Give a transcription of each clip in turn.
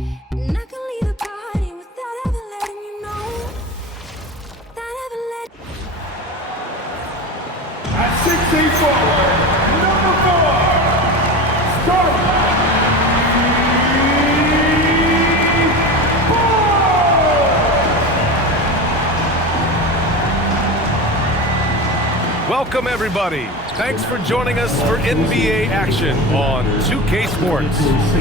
And I can leave the party without ever letting you know. Without ever letting. At 6'8" forward, number 4, starting. Welcome, everybody. Thanks for joining us for NBA action on 2K Sports.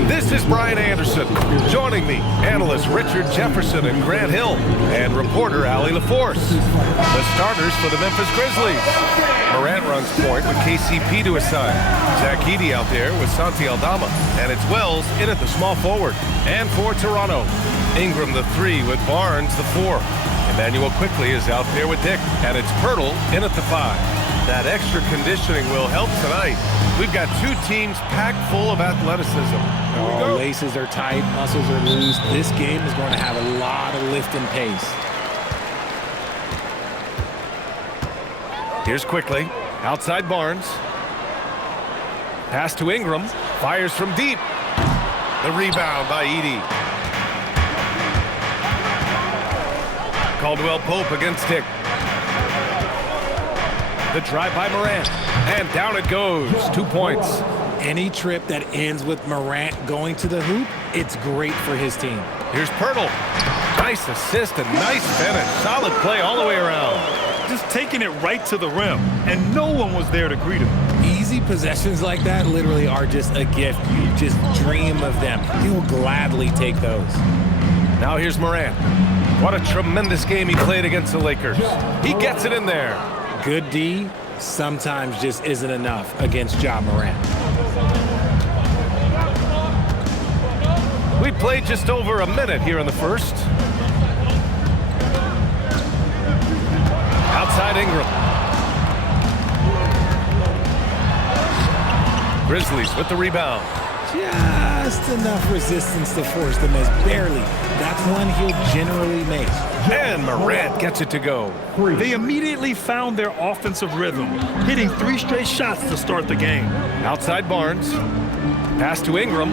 This is Brian Anderson. Joining me, analysts Richard Jefferson and Grant Hill, and reporter Allie LaForce. The starters for the Memphis Grizzlies. Morant runs point with KCP to his side. Zach Edey out there with Santi Aldama. And it's Wells in at the small forward. And for Toronto, Ingram the 3 with Barnes the 4. Emmanuel Quickley is out there with Dick. And it's Pirtle in at the 5. That extra conditioning will help tonight. We've got two teams packed full of athleticism. Laces are tight, muscles are loose. This game is going to have a lot of lift and pace. Here's Quickley, outside Barnes. Pass to Ingram, fires from deep. The rebound by Edey. Caldwell Pope against Dick. The drive by Morant, and down it goes. 2 points. Any trip that ends with Morant going to the hoop, it's great for his team. Here's Pirtle. Nice assist and nice finish. Solid play all the way around. Just taking it right to the rim, and no one was there to greet him. Easy possessions like that literally are just a gift. You just dream of them. He will gladly take those. Now here's Morant. What a tremendous game he played against the Lakers. He gets it in there. Good D sometimes just isn't enough against Ja Morant. We played just over a minute here in the first. Outside Ingram. Grizzlies with the rebound. Just enough resistance to force the miss. Barely. That's one he'll generally make. And Morant gets it to go. They immediately found their offensive rhythm, hitting 3 straight shots to start the game. Outside Barnes. Pass to Ingram.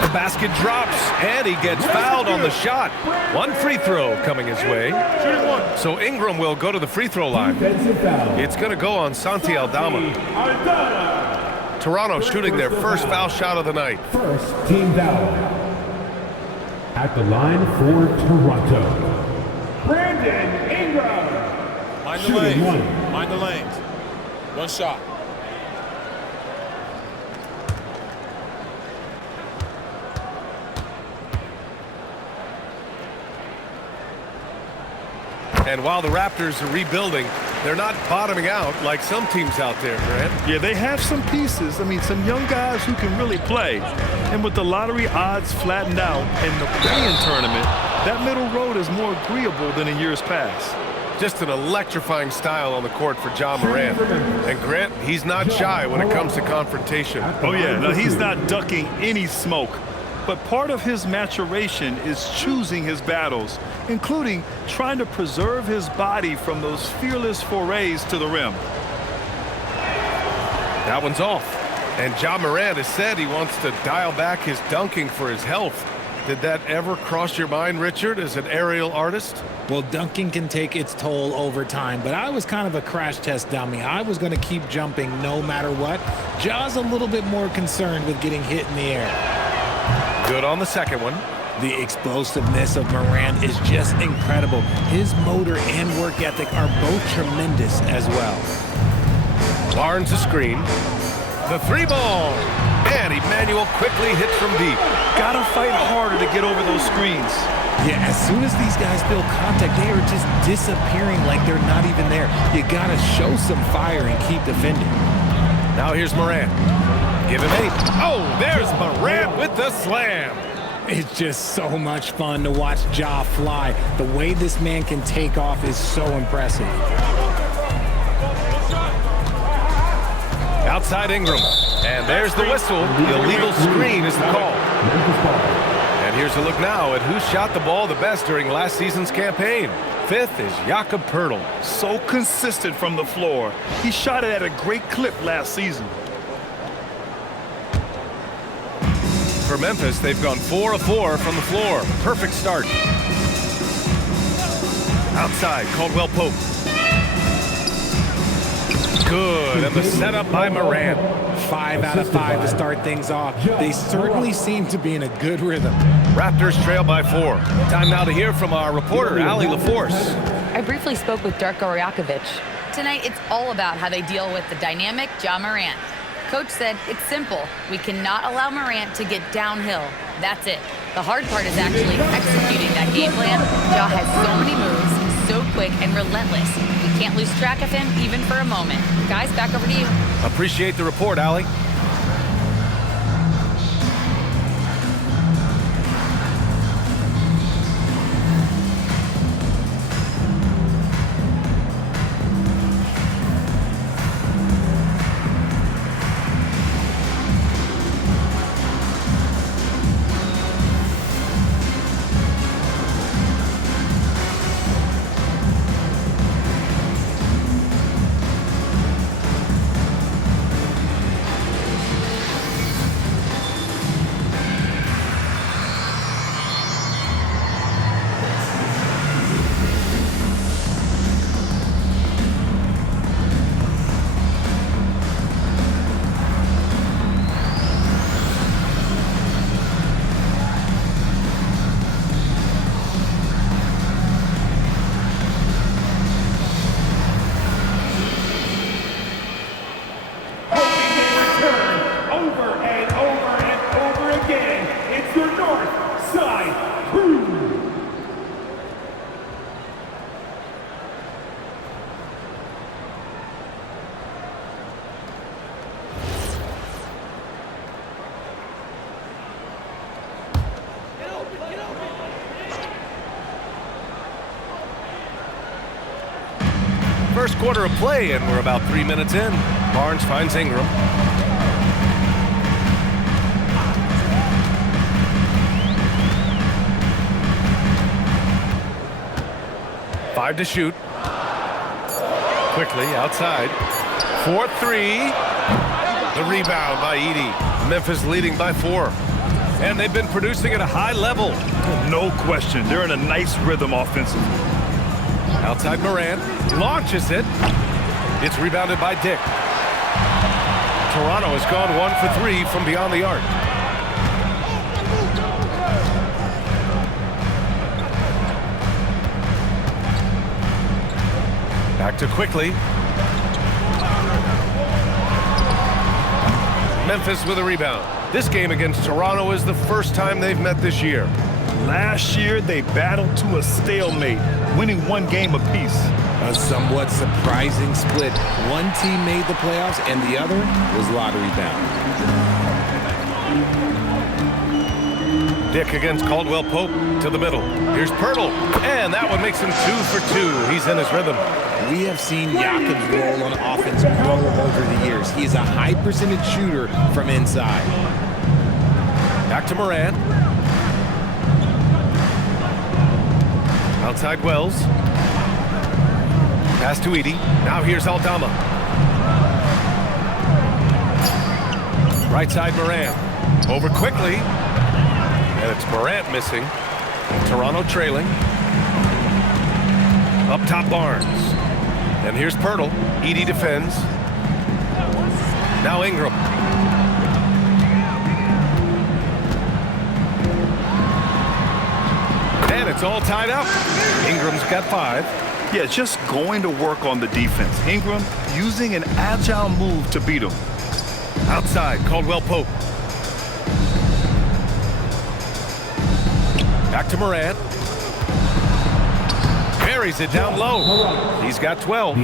The basket drops, and he gets fouled on the shot. One free throw coming his way. So Ingram will go to the free throw line. It's going to go on Santi Aldama. Toronto shooting their first foul shot of the night. First team foul. At the line for Toronto, Brandon Ingram. Mind the lanes. Mind the lanes. One shot. And while the Raptors are rebuilding, they're not bottoming out like some teams out there, Grant. Yeah, they have some pieces. I mean, some young guys who can really play. And with the lottery odds flattened out in the play-in tournament, that middle road is more agreeable than in years past. Just an electrifying style on the court for Ja Morant. And Grant, he's not shy when it comes to confrontation. Oh, yeah. No, he's not ducking any smoke. But part of his maturation is choosing his battles, including trying to preserve his body from those fearless forays to the rim. That one's off. And Ja Morant has said he wants to dial back his dunking for his health. Did that ever cross your mind, Richard, as an aerial artist? Well, dunking can take its toll over time, but I was kind of a crash test dummy. I was going to keep jumping no matter what. Ja's a little bit more concerned with getting hit in the air. Good on the second one. The explosiveness of Morant is just incredible. His motor and work ethic are both tremendous as well. Barnes a screen. The 3-ball. And Emmanuel Quickley hits from deep. Gotta fight harder to get over those screens. Yeah, as soon as these guys feel contact, they are just disappearing like they're not even there. You gotta show some fire and keep defending. Now here's Morant. Give him 8. Oh, there's Morant with the slam. It's just so much fun to watch Ja fly. The way this man can take off is so impressive. Outside Ingram. And there's the whistle. The illegal screen is the call. And here's a look now at who shot the ball the best during last season's campaign. fifth is Jakob Poeltl. So consistent from the floor. He shot it at a great clip last season. For Memphis, they've gone 4 of 4 from the floor. Perfect start. Outside, Caldwell Pope. Good, and the setup by Morant. 5 out of 5 to start things off. They certainly seem to be in a good rhythm. Raptors trail by 4. Time now to hear from our reporter, Allie LaForce. I briefly spoke with Darko Rajakovic. Tonight, it's all about how they deal with the dynamic Ja Morant. Coach said it's simple. We cannot allow Morant to get downhill. That's it. The hard part is actually executing that game plan. Ja has so many moves, so quick and relentless. We can't lose track of him even for a moment. Guys, back over to you. Appreciate the report, Allie. First quarter of play, and we're about 3 minutes in. Barnes finds Ingram. Five to shoot. Quickly outside. 4-3. The rebound by Edey. Memphis leading by 4. And they've been producing at a high level. No question. They're in a nice rhythm offensively. Outside Morant. Launches it. It's rebounded by Dick. Toronto has gone 1 for 3 from beyond the arc. Back to quickly. Memphis with a rebound. This game against Toronto is the first time they've met this year. Last year, they battled to a stalemate, winning 1 game apiece. A somewhat surprising split. One team made the playoffs and the other was lottery bound. Dick against Caldwell Pope to the middle. Here's Poeltl, and that one makes him 2 for 2. He's in his rhythm. We have seen Jakob's role on offense grow over the years. He is a high percentage shooter from inside. Back to Morant. Outside Wells. Pass to Edey. Now here's Aldama. Right side Morant. Over quickly. And it's Morant missing. Toronto trailing. Up top Barnes. And here's Poeltl. Edey defends. Now Ingram. And it's all tied up. Ingram's got 5. Yeah, just going to work on the defense. Ingram using an agile move to beat him. Outside, Caldwell Pope. Back to Morant. Carries it down low. He's got 12.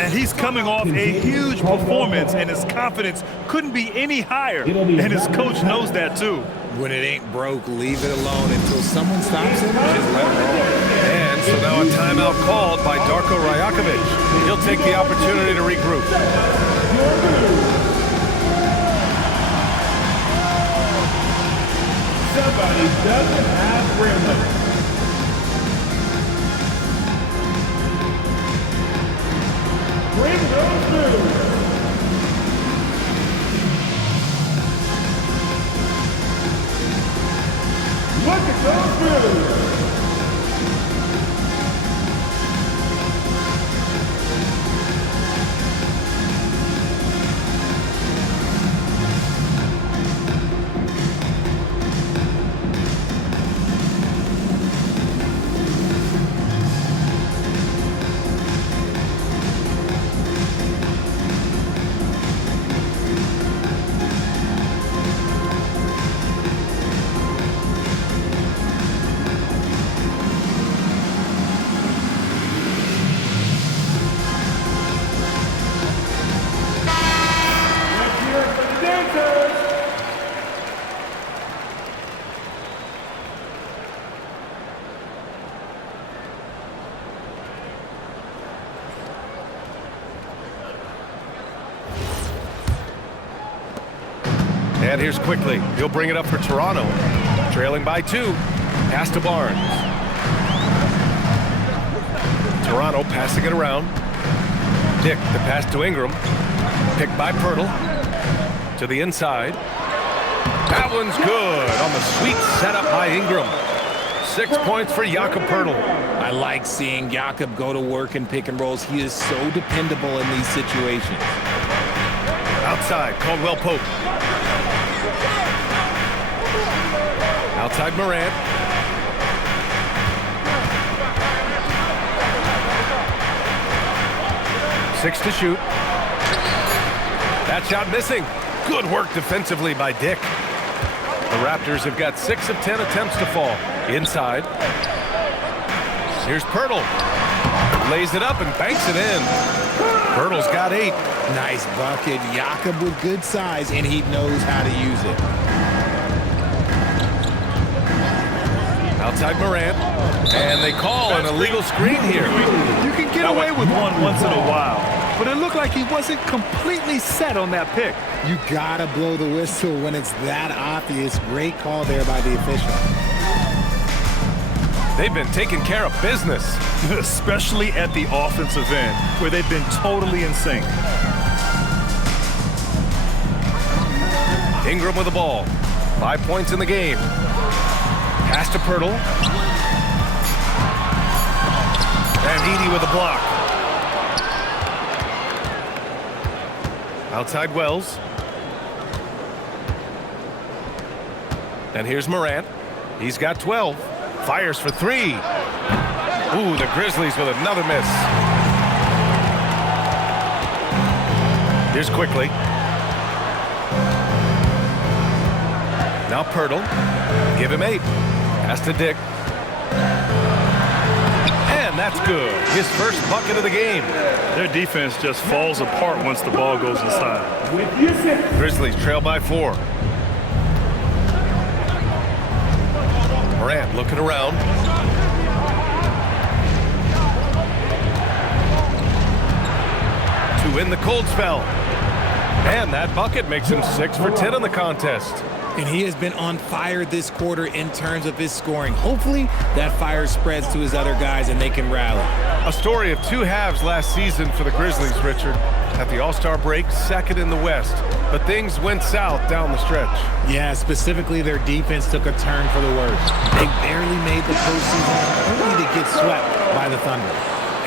And he's coming off a huge performance, and his confidence couldn't be any higher. And his coach knows that, too. When it ain't broke, leave it alone until someone stops him. Just let it roll. And so now a timeout called by Darko Rajakovic. He'll take the opportunity to regroup. Somebody doesn't have rim limit. And here's quickly. He'll bring it up for Toronto. Trailing by 2. Pass to Barnes. Toronto passing it around. Dick, the pass to Ingram. Picked by Pirtle. To the inside. That one's good on the sweet setup by Ingram. 6 points for Jakob Pirtle. I like seeing Jakob go to work in pick and rolls. He is so dependable in these situations. Outside, Caldwell Pope. Outside Morant. Six to shoot. That shot missing. Good work defensively by Dick. The Raptors have got 6 of 10 attempts to fall. Inside. Here's Pirtle. Lays it up and banks it in. Pirtle's got 8. Nice bucket. Jakob with good size, and he knows how to use it. Outside Morant. And they call an illegal screen here. You can get away with one once in a while, but it looked like he wasn't completely set on that pick. You gotta blow the whistle when it's that obvious. Great call there by the official. They've been taking care of business. Especially at the offensive end, where they've been totally in sync. Ingram with the ball. 5 points in the game. Pass to Pirtle. And Edey with a block. Outside Wells. And here's Morant. He's got 12. Fires for 3. Ooh, the Grizzlies with another miss. Here's quickly. Now Pirtle. Give him 8. Pass to Dick. And that's good. His first bucket of the game. Their defense just falls apart once the ball goes inside. Grizzlies trail by 4. Morant looking around. To win the cold spell. And that bucket makes him 6 for 10 in the contest. And he has been on fire this quarter in terms of his scoring. Hopefully, that fire spreads to his other guys and they can rally. A story of 2 halves last season for the Grizzlies, Richard. At the All-Star break, second in the West. But things went south down the stretch. Yeah, specifically their defense took a turn for the worse. They barely made the postseason, only to get swept by the Thunder.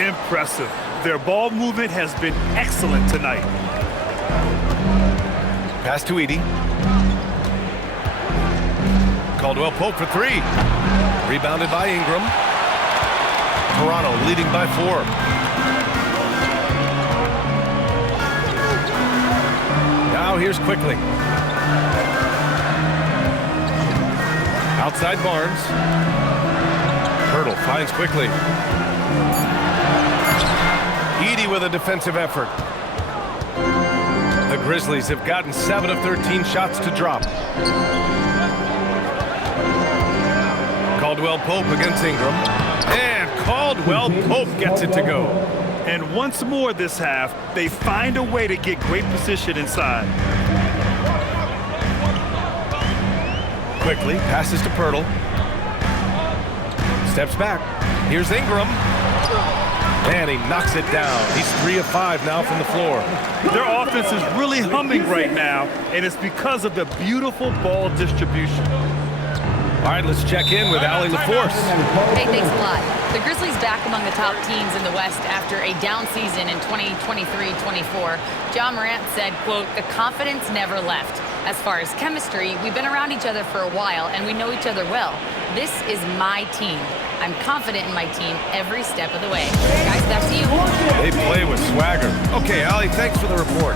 Impressive. Their ball movement has been excellent tonight. Pass to Edey. Caldwell Pope for 3. Rebounded by Ingram. Toronto leading by 4. Now here's quickly. Outside Barnes. Pirtle finds quickly. Edey with a defensive effort. The Grizzlies have gotten 7 of 13 shots to drop. Caldwell Pope against Ingram. And Caldwell Pope gets it to go. And once more this half, they find a way to get great position inside. Quickly passes to Pirtle. Steps back. Here's Ingram. And he knocks it down. He's 3 of 5 now from the floor. Their offense is really humming right now, and it's because of the beautiful ball distribution. All right, let's check in with Allie LaForce. Hey, thanks a lot. The Grizzlies back among the top teams in the West after a down season in 2023-24. Ja Morant said, quote, "The confidence never left. As far as chemistry, we've been around each other for a while and we know each other well. This is my team. I'm confident in my team every step of the way." Guys, back to you. They play with swagger. Okay, Allie, thanks for the report.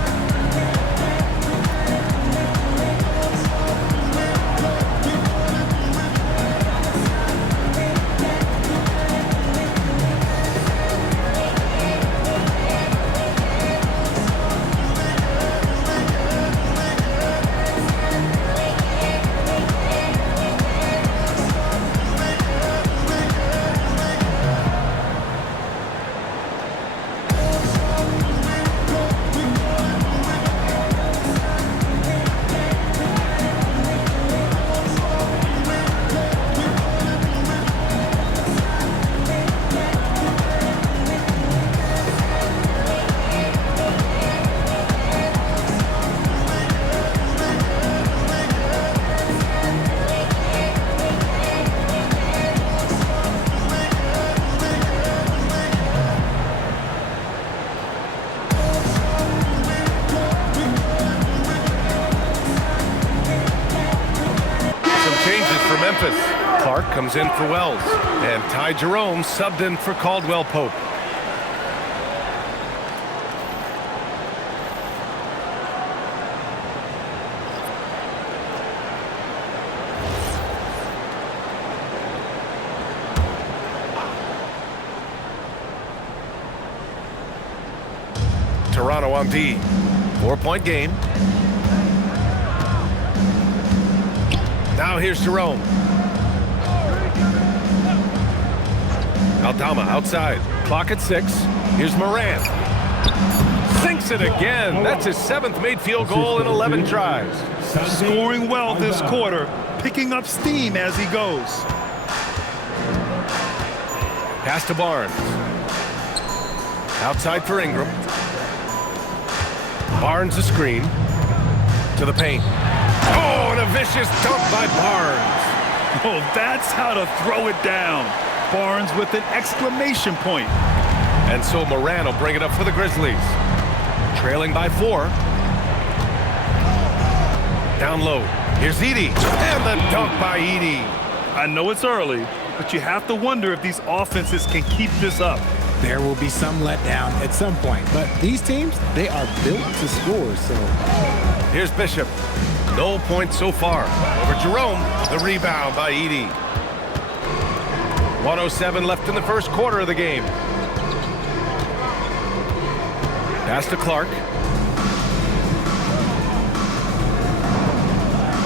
Memphis. Clark comes in for Wells. And Ty Jerome subbed in for Caldwell Pope. Toronto on D. 4-point game. Now here's Jerome. Aldama outside. Clock at 6. Here's Morant. Sinks it again. That's his 7th made field goal in 11 tries. Scoring well this quarter, picking up steam as he goes. Pass to Barnes. Outside for Ingram. Barnes a screen. To the paint. Oh, and a vicious dunk by Barnes. Oh, that's how to throw it down. Barnes with an exclamation point. And so Morant will bring it up for the Grizzlies. Trailing by 4. Down low. Here's Edey. And the dunk by Edey. I know it's early, but you have to wonder if these offenses can keep this up. There will be some letdown at some point, but these teams, they are built to score, so. Here's Bishop. No points so far. Over Jerome. The rebound by Edey. 1:07 left in the first quarter of the game. Pass to Clark.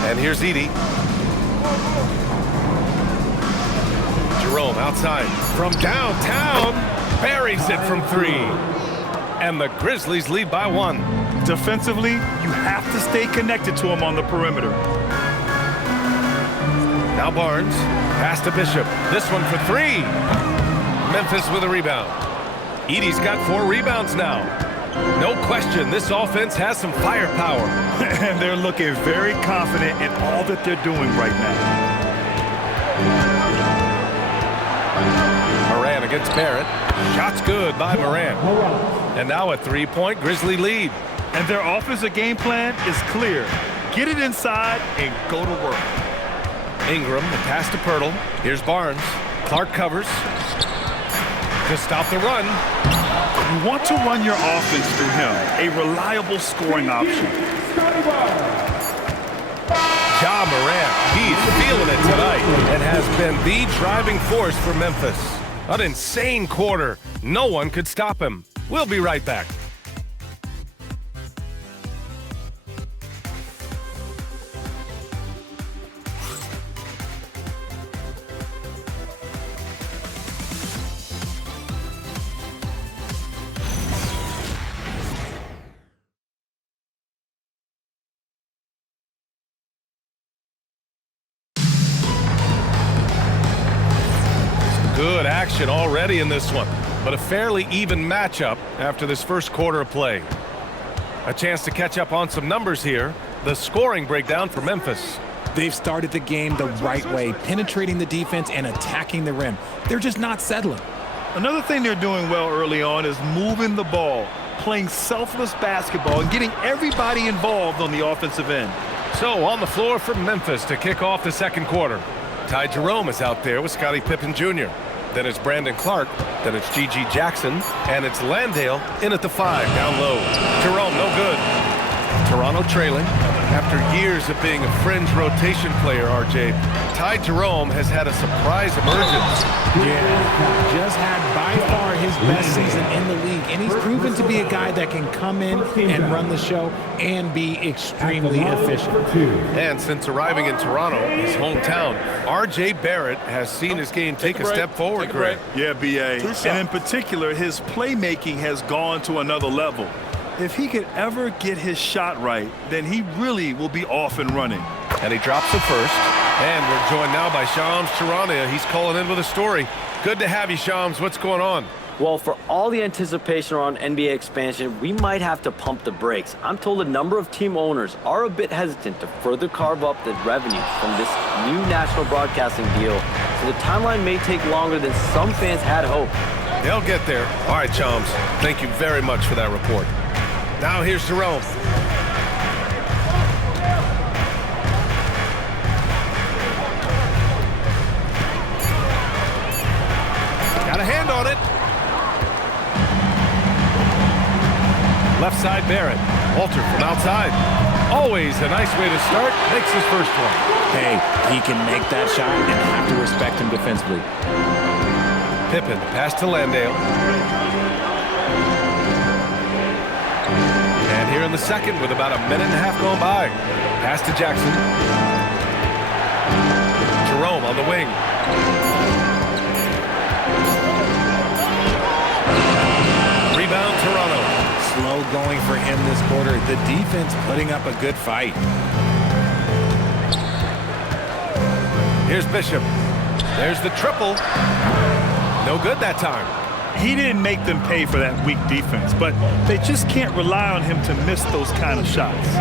And here's Edey. Jerome outside. From downtown. Buries it from 3. And the Grizzlies lead by 1. Defensively, you have to stay connected to him on the perimeter. Now Barnes. Pass to Bishop. This one for 3. Memphis with a rebound. Edey's got 4 rebounds now. No question, this offense has some firepower. And they're looking very confident in all that they're doing right now. Morant against Barrett. Shot's good by Morant. And now a 3-point Grizzly lead. And their offensive game plan is clear. Get it inside and go to work. Ingram, the pass to Pirtle. Here's Barnes. Clark covers. To stop the run. You want to run your offense through him. A reliable scoring option. Ja Morant, he's feeling it tonight and has been the driving force for Memphis. An insane quarter. No one could stop him. We'll be right back. Good action already in this one, but a fairly even matchup after this first quarter of play. A chance to catch up on some numbers here. The scoring breakdown for Memphis. They've started the game the right way, penetrating the defense and attacking the rim. They're just not settling. Another thing they're doing well early on is moving the ball, playing selfless basketball, and getting everybody involved on the offensive end. So on the floor for Memphis to kick off the second quarter. Ty Jerome is out there with Scottie Pippen Jr. Then it's Brandon Clark. Then it's G.G. Jackson. And it's Landale in at the 5, down low. Jerome, no good. Toronto trailing. After years of being a fringe rotation player, RJ, Ty Jerome has had a surprise emergence. Yeah, just had by far his best season in the league, and he's proven to be a guy that can come in and run the show and be extremely efficient. And since arriving in Toronto, his hometown, RJ Barrett has seen his game take a step forward, Greg. Yeah, B.A. And in particular, his playmaking has gone to another level. If he could ever get his shot right, then he really will be off and running. And he drops the first. And we're joined now by Shams Charania. He's calling in with a story. Good to have you, Shams. What's going on? Well, for all the anticipation around NBA expansion, we might have to pump the brakes. I'm told a number of team owners are a bit hesitant to further carve up the revenue from this new national broadcasting deal, so the timeline may take longer than some fans had hoped. They'll get there. All right, Shams. Thank you very much for that report. Now here's Jerome. Got a hand on it. Left side Barrett. Walter from outside. Always a nice way to start. Makes his first one. Hey, he can make that shot and have to respect him defensively. Pippen, pass to Landale. And here in the second with about a minute and a half going by. Pass to Jackson. Jerome on the wing. Rebound Toronto. Slow going for him this quarter. The defense putting up a good fight. Here's Bishop. There's the triple. No good that time. He didn't make them pay for that weak defense, but they just can't rely on him to miss those kind of shots.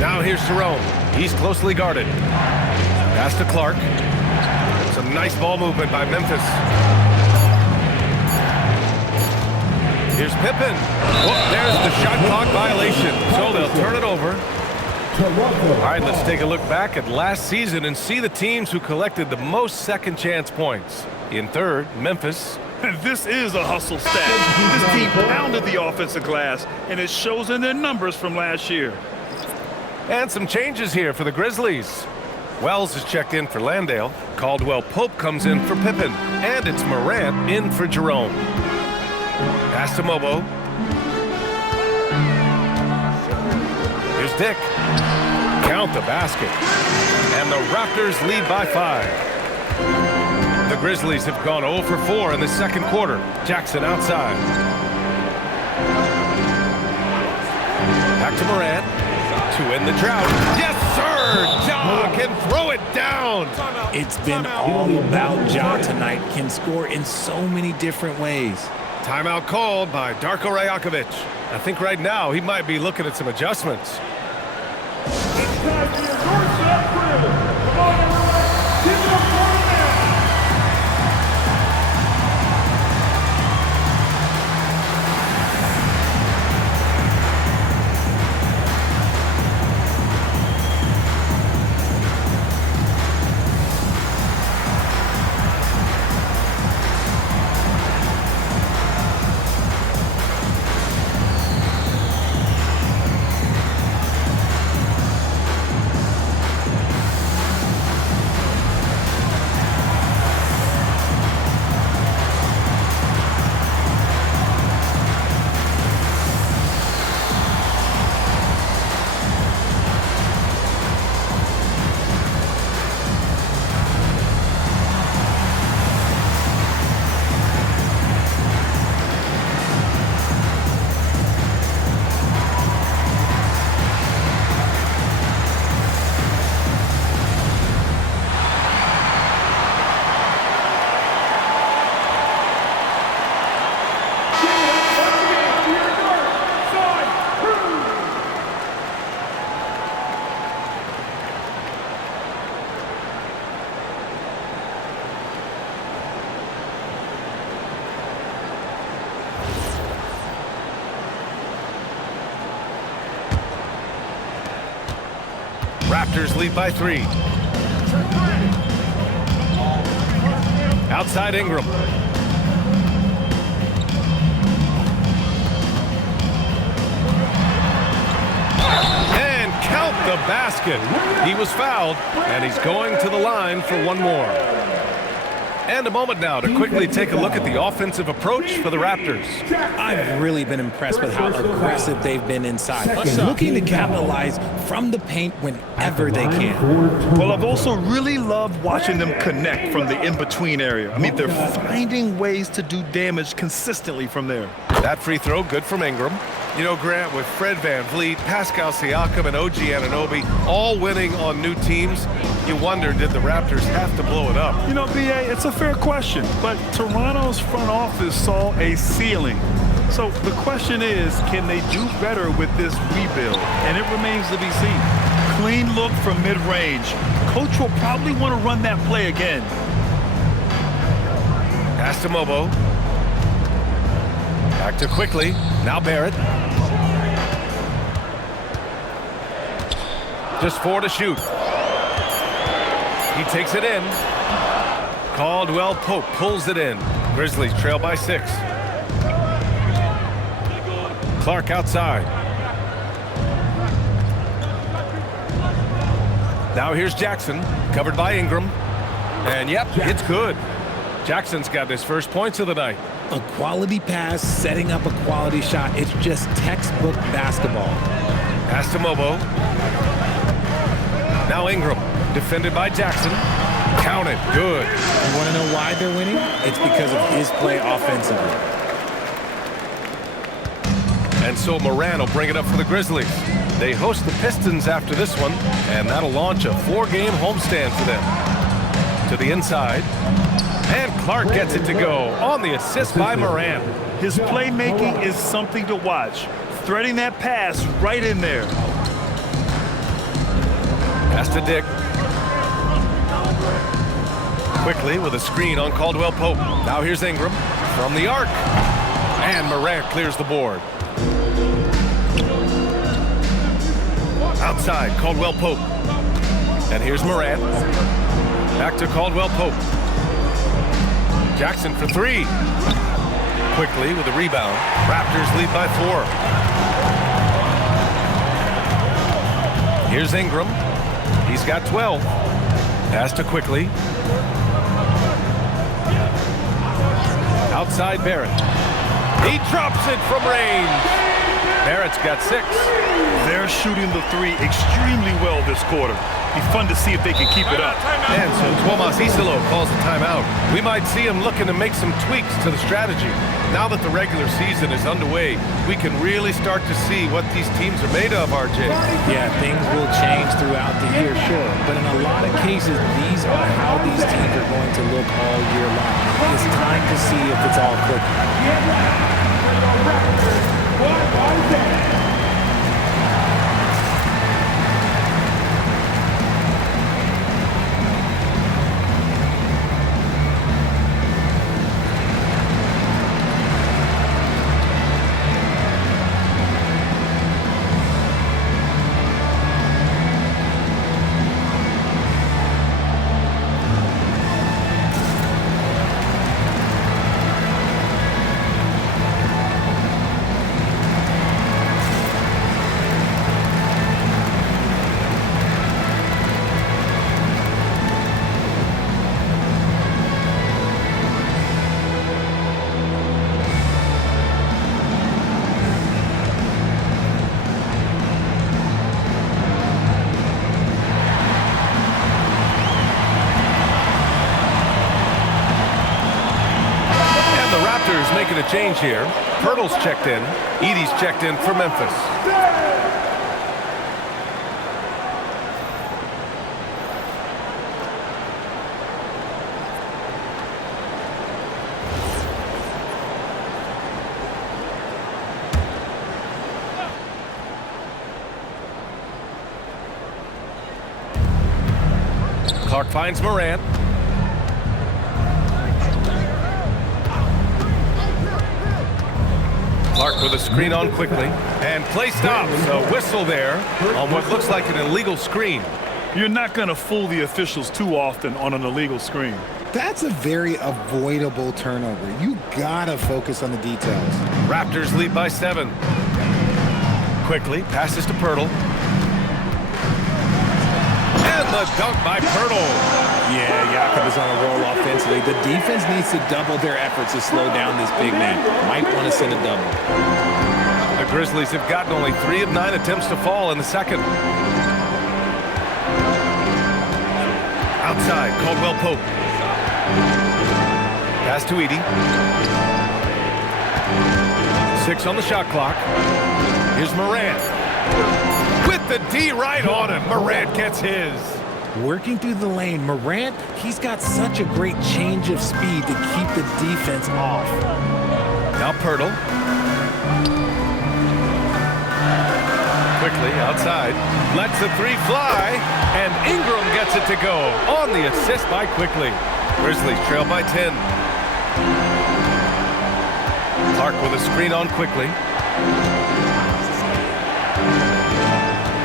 Now here's Jerome. He's closely guarded. Pass to Clark. Some nice ball movement by Memphis. Here's Pippen. Oh, there's the shot clock violation. So they'll turn it over. All right, let's take a look back at last season and see the teams who collected the most second chance points. In third, Memphis. And this is a hustle stat. This team pounded the offensive glass, and it shows in their numbers from last year. And some changes here for the Grizzlies. Wells is checked in for Landale. Caldwell Pope comes in for Pippen. And it's Morant in for Jerome. Pass to Mobo. Here's Dick. Count the basket. And the Raptors lead by 5. The Grizzlies have gone 0 for 4 in the second quarter. Jackson outside. Back to Morant. To end the drought. Yes, sir! Ja can throw it down. It's been all about Ja tonight. Can score in so many different ways. Timeout called by Darko Rajakovic. I think right now he might be looking at some adjustments. It's time for your doorstep crew. Come on, everyone. Give it up for the man. Raptors lead by 3. Outside Ingram. And count the basket. He was fouled, and he's going to the line for one more. And a moment now to quickly take a look at the offensive approach for the Raptors. I've really been impressed with how aggressive they've been inside, looking to capitalize from the paint whenever they can. Well, I've also really loved watching them connect from the in-between area. I mean, they're finding ways to do damage consistently from there. That free throw, good from Ingram. You know, Grant, with Fred VanVleet, Pascal Siakam, and OG Anunoby all winning on new teams, you wonder, did the Raptors have to blow it up? You know, B.A., it's a fair question, but Toronto's front office saw a ceiling. So the question is, can they do better with this rebuild? And it remains to be seen. Clean look from mid-range. Coach will probably want to run that play again. Pass to Mobo. Back to quickly. Now Barrett. Just 4 to shoot. He takes it in. Caldwell Pope pulls it in. Grizzlies trail by 6. Clark outside. Now here's Jackson, covered by Ingram. And yep, it's good. Jackson's got his first points of the night. A quality pass, setting up a quality shot. It's just textbook basketball. Pass to Mobo. Now Ingram, defended by Jackson. Count it, good. You want to know why they're winning? It's because of his play offensively. And so Moran will bring it up for the Grizzlies. They host the Pistons after this one, and that'll launch a 4-game homestand for them. To the inside. And Clark gets it to go on the assist by Moran. His playmaking is something to watch. Threading that pass right in there. Pass to Dick. Quickly with a screen on Caldwell Pope. Now here's Ingram from the arc. And Morant clears the board. Outside, Caldwell Pope. And here's Morant. Back to Caldwell Pope. Jackson for 3. Quickly with a rebound. Raptors lead by 4. Here's Ingram. He's got 12. Pass to quickly. Outside Barrett. He drops it from range. Barrett's got 6. They're shooting the 3 extremely well this quarter. Be fun to see if they can keep it up. And so Tuomas Isalo calls the timeout. We might see him looking to make some tweaks to the strategy. Now that the regular season is underway, we can really start to see what these teams are made of, RJ. Yeah, things will change throughout the year, sure. But in a lot of cases, these are how these teams are going to look all year long. It's time to see if it's all clicking. Making a change here. Pirtle's checked in. Edey's checked in for Memphis. Clark finds Morant. Clark with a screen on quickly. And play stops. A whistle there on what looks like an illegal screen. You're not going to fool the officials too often on an illegal screen. That's a very avoidable turnover. You gotta focus on the details. Raptors lead by 7. Quickly passes to Pirtle. And the dunk by Pirtle. Yeah, Jakob is on a roll offensively. The defense needs to double their efforts to slow down this big man. Might want to send a double. The Grizzlies have gotten only 3 of 9 attempts to fall in the second. Outside, Caldwell Pope. Pass to Edey. 6 on the shot clock. Here's Morant. With the D right on him. Morant gets his. Working through the lane, Morant, he's got such a great change of speed to keep the defense off. Now Pirtle. Quickly outside. Lets the 3 fly. And Ingram gets it to go on the assist by Quickly. Grizzlies trail by 10. Clark with a screen on Quickly.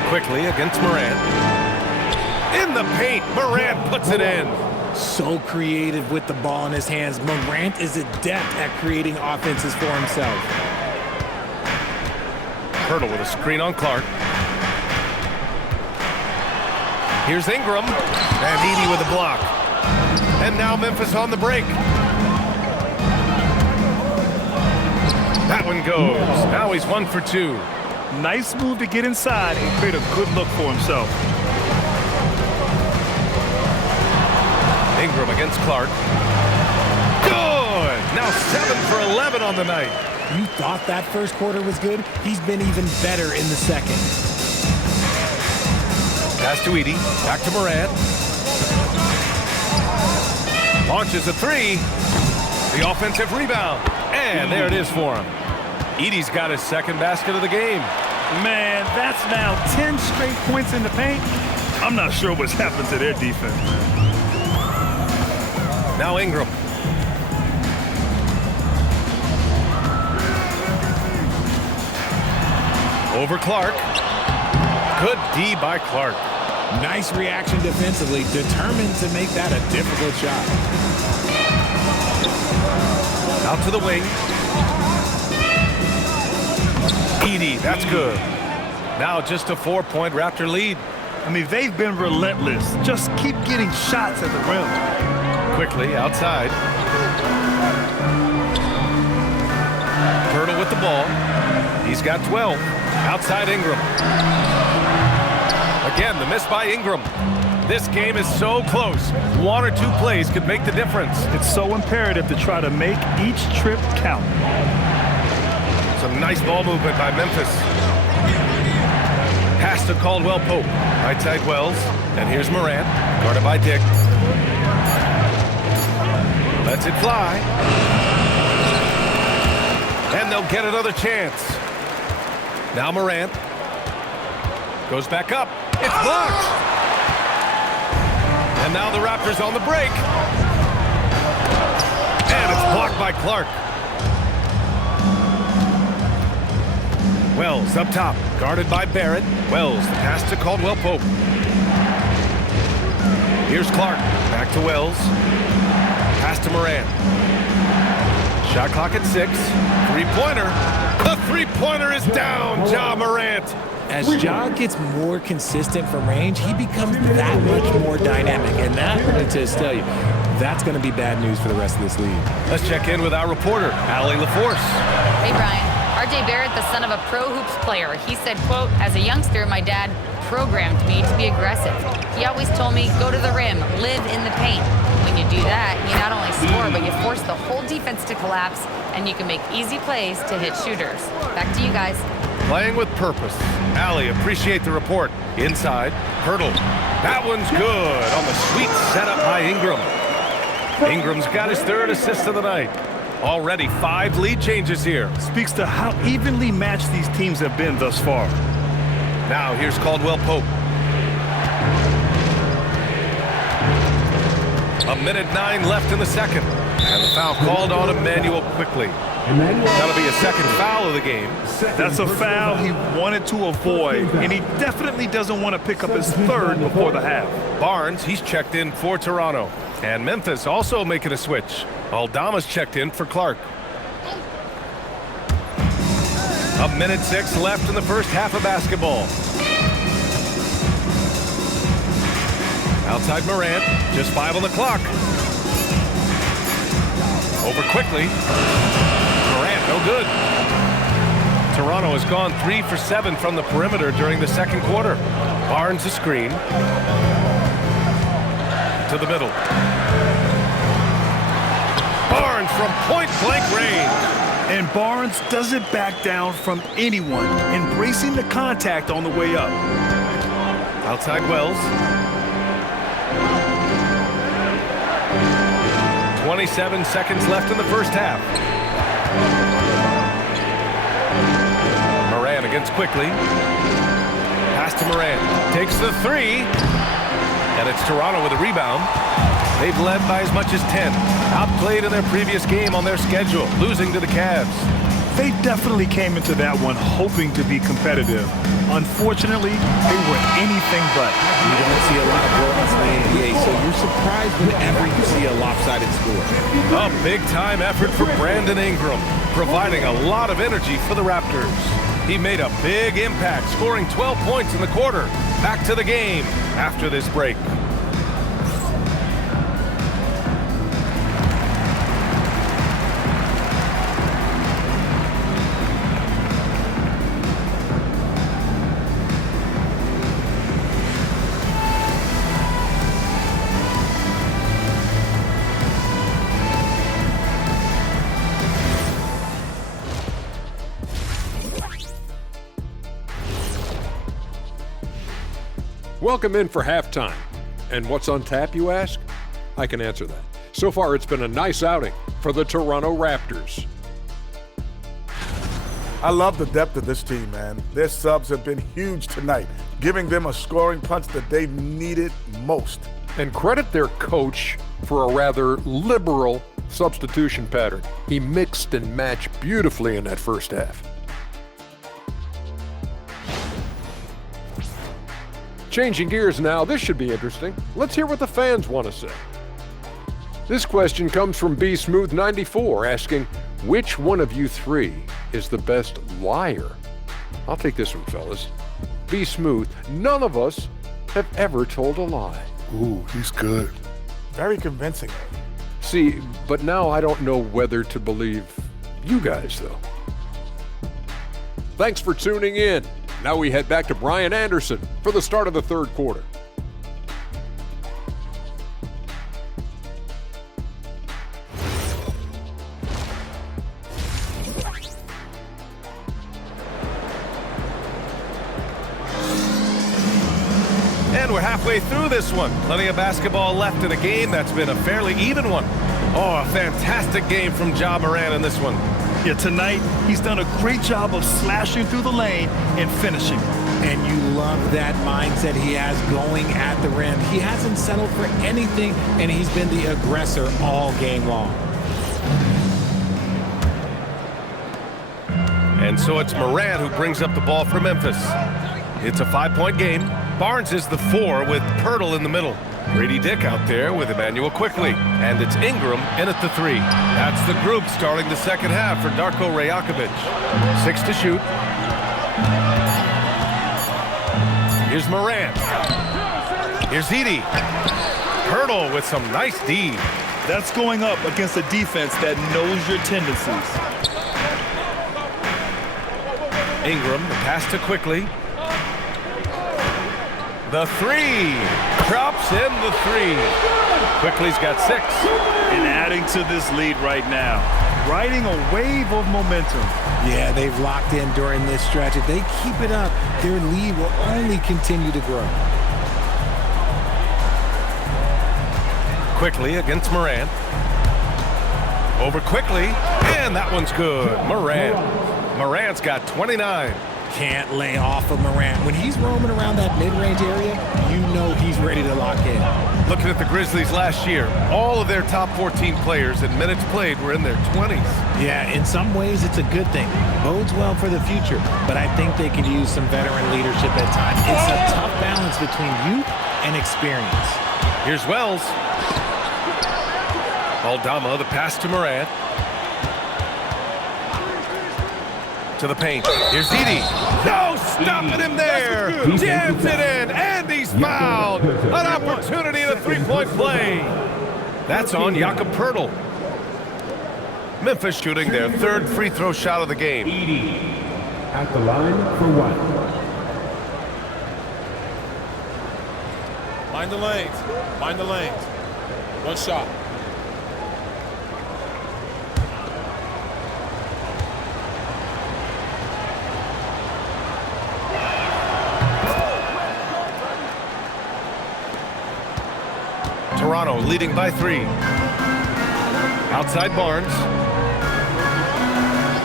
Quickly against Morant. In the paint, Morant puts it in. So creative with the ball in his hands. Morant is adept at creating offenses for himself. Pirtle with a screen on Clark. Here's Ingram. And Edey with a block. And now Memphis on the break. That one goes. Now he's 1 for 2. Nice move to get inside and create a good look for himself. Ingram against Clark. Good! Now 7 for 11 on the night. You thought that first quarter was good? He's been even better in the second. Pass to Edey. Back to Morant. Launches a 3. The offensive rebound. And there it is for him. Edey's got his second basket of the game. Man, that's now 10 straight points in the paint. I'm not sure what's happened to their defense. Now Ingram. Over Clark. Good D by Clark. Nice reaction defensively, determined to make that a difficult shot. Out to the wing. Edey, that's good. Now just a 4-point Raptor lead. I mean, they've been relentless. Just keep getting shots at the rim. Quickly outside. Pirtle with the ball. He's got 12. Outside Ingram. Again, the miss by Ingram. This game is so close. 1 or 2 plays could make the difference. It's so imperative to try to make each trip count. Some nice ball movement by Memphis. Pass to Caldwell Pope. Right side Wells. And here's Morant. Guarded by Dick. Lets it fly. And they'll get another chance. Now Morant. Goes back up. It's blocked. And now the Raptors on the break. And it's blocked by Clark. Wells up top, guarded by Barrett. Wells, the pass to Caldwell Pope. Here's Clark, back to Wells. Pass to Morant. Shot clock at 6. Three-pointer. The three-pointer is down, Ja Morant. As Ja gets more consistent from range, he becomes that much more dynamic. And that, let me just tell you, that's going to be bad news for the rest of this league. Let's check in with our reporter, Allie LaForce. Hey, Brian. RJ Barrett, the son of a pro hoops player, he said, quote, as a youngster, my dad programmed me to be aggressive. He always told me, go to the rim, live in the paint. When you do that, you not only score, but you force the whole defense to collapse, and you can make easy plays to hit shooters. Back to you guys. Playing with purpose. Allie, appreciate the report. Inside, Pirtle. That one's good on the sweet setup by Ingram. Ingram's got his 3rd assist of the night. Already 5 lead changes here. Speaks to how evenly matched these teams have been thus far. Now here's Caldwell Pope. 1:09 left in the second. And the foul called on Emmanuel Quickly. That'll be a second foul of the game. That's a foul he wanted to avoid, and he definitely doesn't want to pick up his third before the half. Barnes, he's checked in for Toronto. And Memphis also making a switch. Aldama's checked in for Clark. 1:06 left in the first half of basketball. Outside Morant, just 5 on the clock. Over quickly. Morant, no good. Toronto has gone 3 for 7 from the perimeter during the second quarter. Barnes a screen. To the middle. Barnes from point-blank range. And Barnes doesn't back down from anyone, embracing the contact on the way up. Outside Wells. 27 seconds left in the first half. Morant against quickly. Pass to Morant. Takes the three. And it's Toronto with a rebound. They've led by as much as 10. Outplayed in their previous game on their schedule, losing to the Cavs. They definitely came into that one hoping to be competitive. Unfortunately, they were anything but. You don't see a lot of blowouts in the NBA, so you're surprised whenever you see a lopsided score. A big-time effort for Brandon Ingram, providing a lot of energy for the Raptors. He made a big impact, scoring 12 points in the quarter. Back to the game after this break. Welcome in for halftime. And what's on tap, you ask? I can answer that. So far, it's been a nice outing for the Toronto Raptors. I love the depth of this team, man. Their subs have been huge tonight, giving them a scoring punch that they needed most. And credit their coach for a rather liberal substitution pattern. He mixed and matched beautifully in that first half. Changing gears now, this should be interesting. Let's hear what the fans want to say. This question comes from B Smooth 94 asking, which one of you three is the best liar? I'll take this one, fellas. B Smooth, none of us have ever told a lie. Ooh, he's good. Very convincing. See, but now I don't know whether to believe you guys, though. Thanks for tuning in. Now we head back to Brian Anderson for the start of the third quarter. And we're halfway through this one. Plenty of basketball left in a game that's been a fairly even one. Oh, a fantastic game from Ja Morant in this one. Yeah, tonight, he's done a great job of slashing through the lane and finishing. And you love that mindset he has going at the rim. He hasn't settled for anything, and he's been the aggressor all game long. And so it's Morant who brings up the ball for Memphis. It's a 5-point game. Barnes is the 4 with Pirtle in the middle. Grady Dick out there with Emmanuel quickly. And it's Ingram in at the 3. That's the group starting the second half for Darko Rajakovic. 6 to shoot. Here's Morant. Here's Edey. Pirtle with some nice D. That's going up against a defense that knows your tendencies. Ingram, the pass to quickly. The 3. Drops in the 3. Quickly's got 6. And adding to this lead right now. Riding a wave of momentum. Yeah, they've locked in during this stretch. If they keep it up, their lead will only continue to grow. Quickly against Morant. Over quickly, and that one's good. Morant's got 29. can't lay off of Morant. When he's roaming around that mid-range area, you know he's ready to lock in. Looking at the Grizzlies last year, all of their top 14 players in minutes played were in their 20s. Yeah, in some ways it's a good thing. Bodes well for the future, but I think they could use some veteran leadership at times. It's a tough balance between youth and experience. Here's Wells. Aldama, the pass to Morant. To the paint. Here's Edey. No stopping him there. Jams it in, and he's fouled. An opportunity in a three-point play. That's on Jakob Poeltl. Memphis shooting their third free throw shot of the game. Edey at the line for one. Mind the lanes. Mind the lanes. One shot. Toronto leading by 3. Outside Barnes.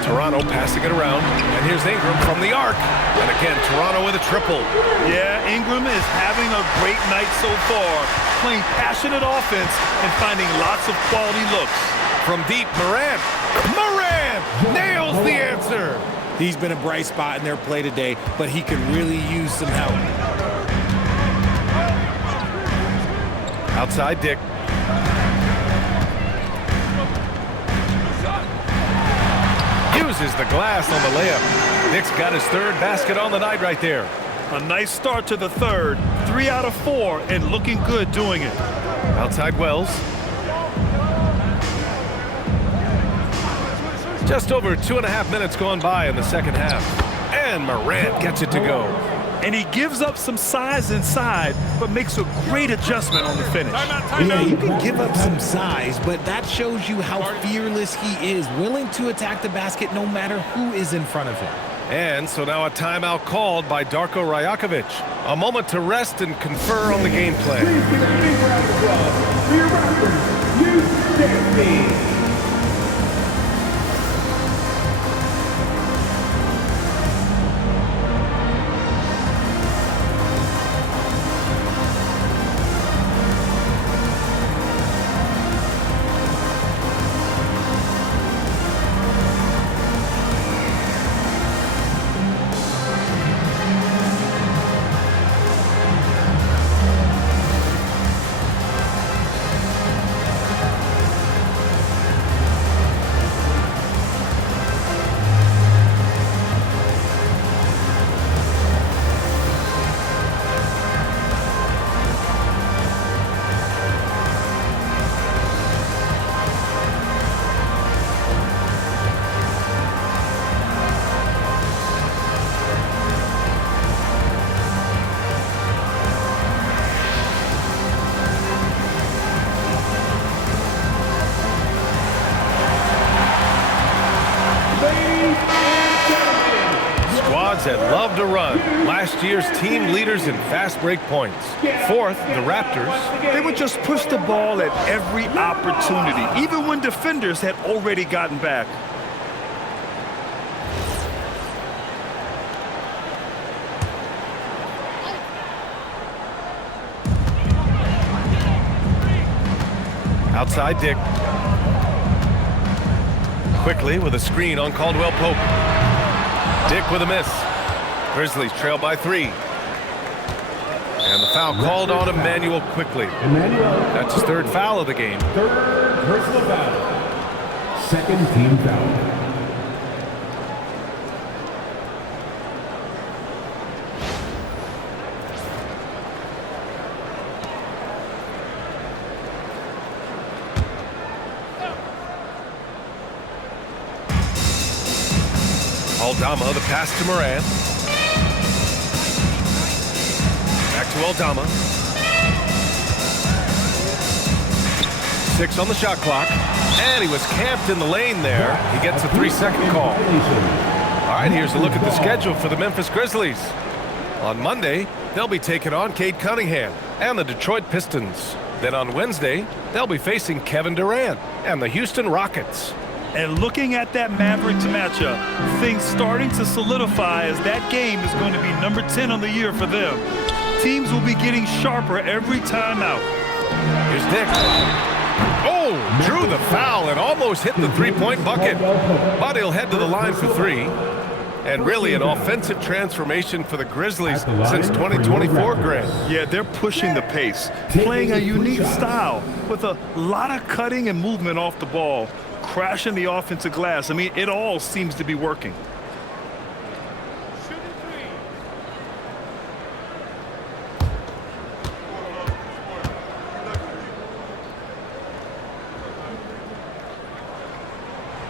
Toronto passing it around. And here's Ingram from the arc. And again, Toronto with a triple. Yeah, Ingram is having a great night so far, playing passionate offense and finding lots of quality looks. From deep, Morant. Morant nails the answer. He's been a bright spot in their play today, but he could really use some help. Outside Dick. Uses the glass on the layup. Dick's got his third basket on the night right there. A nice start to the third. 3 out of 4 and looking good doing it. Outside Wells. Just over 2.5 minutes gone by in the second half. And Morant gets it to go. And he gives up some size inside, but makes a great adjustment on the finish. Yeah, you can give up some size, but that shows you how fearless he is, willing to attack the basket no matter who is in front of him. And so now a timeout called by Darko Rajakovic. A moment to rest and confer on the game plan. Please give a big round of applause for your Raptors youth dance team. That love to run. Last year's team leaders in fast break points. Fourth, the Raptors. They would just push the ball at every opportunity, even when defenders had already gotten back. Outside Dick. Quickly with a screen on Caldwell Pope. Dick with a miss. Grizzlies trail by 3. And the foul called on Emmanuel quickly. That's his third foul of the game. Third personal foul. Second team foul. Aldama, the pass to Morant. Back to Aldama. 6 on the shot clock. And he was camped in the lane there. He gets a 3-second call. All right, here's a look at the schedule for the Memphis Grizzlies. On Monday, they'll be taking on Cade Cunningham and the Detroit Pistons. Then on Wednesday, they'll be facing Kevin Durant and the Houston Rockets. And looking at that Mavericks matchup, things starting to solidify as that game is going to be number 10 on the year for them. Teams will be getting sharper every time out. Here's Dick. Oh, drew the foul and almost hit the three-point bucket. But he'll head to the line for three. And really an offensive transformation for the Grizzlies since 2024, Grant. Yeah, they're pushing the pace, playing a unique style with a lot of cutting and movement off the ball, crashing the offensive glass. I mean, it all seems to be working.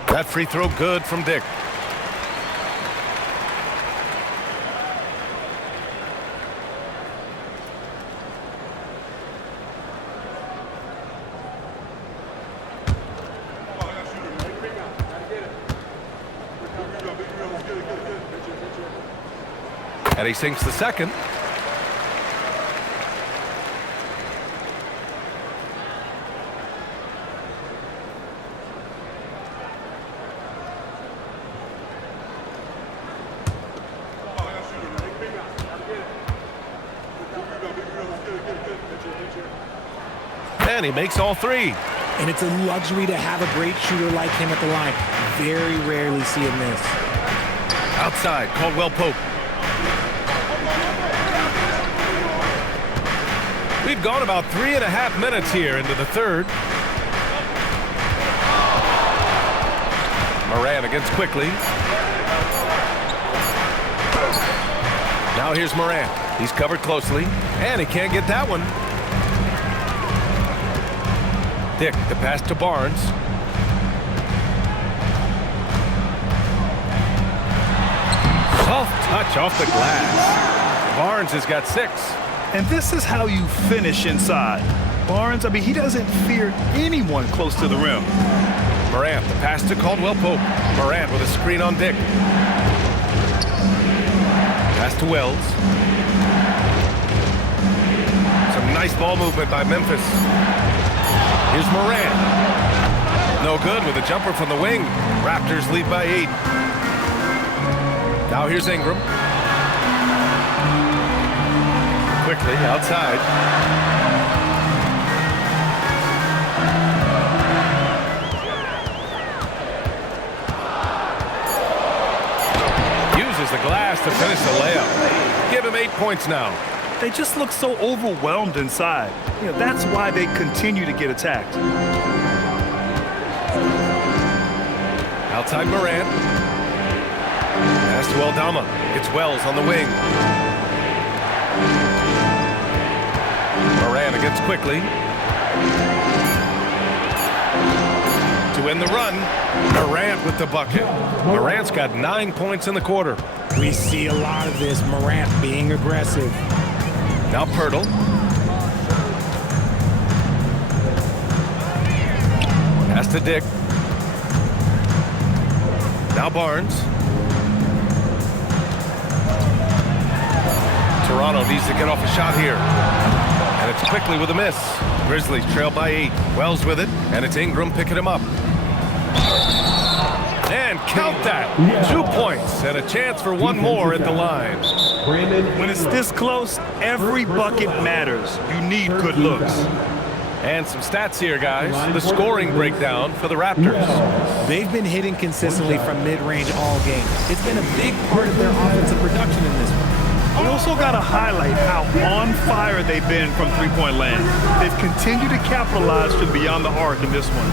That free throw good from Dick. And he sinks the second. And he makes all three. And it's a luxury to have a great shooter like him at the line. Very rarely see him miss. Outside, Caldwell Pope. We've gone about 3.5 minutes here into the third. Morant against quickly. Now here's Morant. He's covered closely, and he can't get that one. Dick, the pass to Barnes. Soft touch off the glass. Barnes has got 6. And this is how you finish inside. Barnes, I mean, he doesn't fear anyone close to the rim. Morant, the pass to Caldwell Pope. Morant with a screen on Dick. Pass to Wells. Some nice ball movement by Memphis. Here's Morant. No good with a jumper from the wing. Raptors lead by 8. Now here's Ingram. Quickly outside. Uses the glass to finish the layup. Give him 8 points now. They just look so overwhelmed inside. You know, that's why they continue to get attacked. Outside Morant. Pass to Aldama. It's Wells on the wing. Morant against quickly. To end the run, Morant with the bucket. Morant's got 9 points in the quarter. We see a lot of this, Morant being aggressive. Now Pirtle. Pass to Dick. Now Barnes. Toronto needs to get off a shot here. And it's quickly with a miss. Grizzlies trail by 8. Wells with it, and it's Ingram picking him up. And count that. 2 points and a chance for one more at the line. When it's this close, every bucket matters. You need good looks. And some stats here, guys. The scoring breakdown for the Raptors. They've been hitting consistently from mid-range all game. It's been a big part of their offensive production in this one. We also got to highlight how on fire they've been from three-point land. They've continued to capitalize from beyond the arc in this one.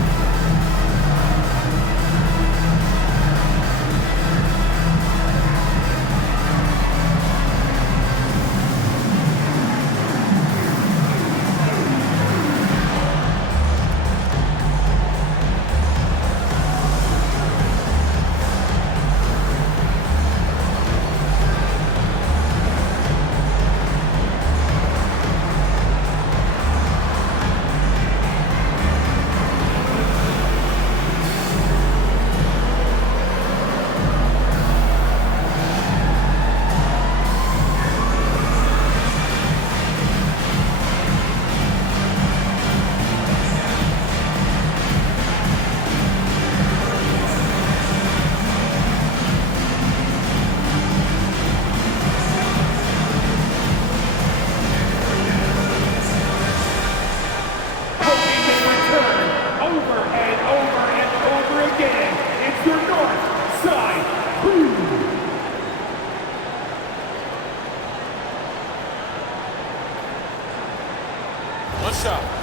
One shot.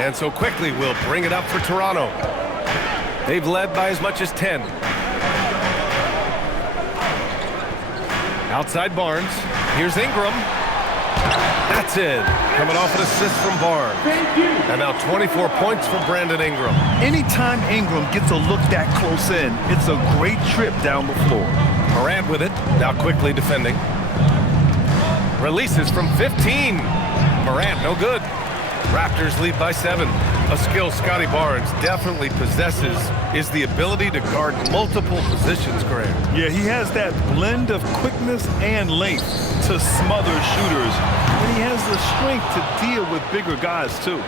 And so quickly we'll bring it up for Toronto. They've led by as much as 10. Outside Barnes. Here's Ingram. That's it. Coming off an assist from Barnes. And now 24 points for Brandon Ingram. Anytime Ingram gets a look that close in, it's a great trip down the floor. Morant with it. Now quickly defending. Releases from 15. Morant, no good. Raptors lead by 7. A skill Scotty Barnes definitely possesses is the ability to guard multiple positions, Graham. Yeah, he has that blend of quickness and length to smother shooters. And he has the strength to deal with bigger guys, too.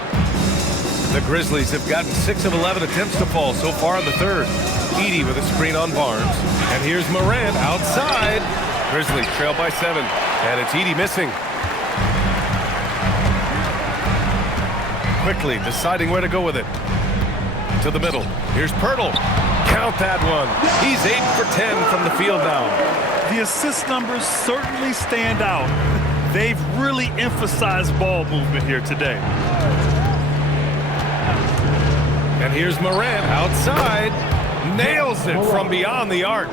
The Grizzlies have gotten 6 of 11 attempts to fall so far in the third. Edey with a screen on Barnes. And here's Morant outside. Grizzlies trail by 7. And it's Edey missing. Quickly deciding where to go with it. To the middle. Here's Pirtle. Count that one. He's 8 for 10 from the field now. The assist numbers certainly stand out. They've really emphasized ball movement here today. And here's Morant outside. Nails it from beyond the arc.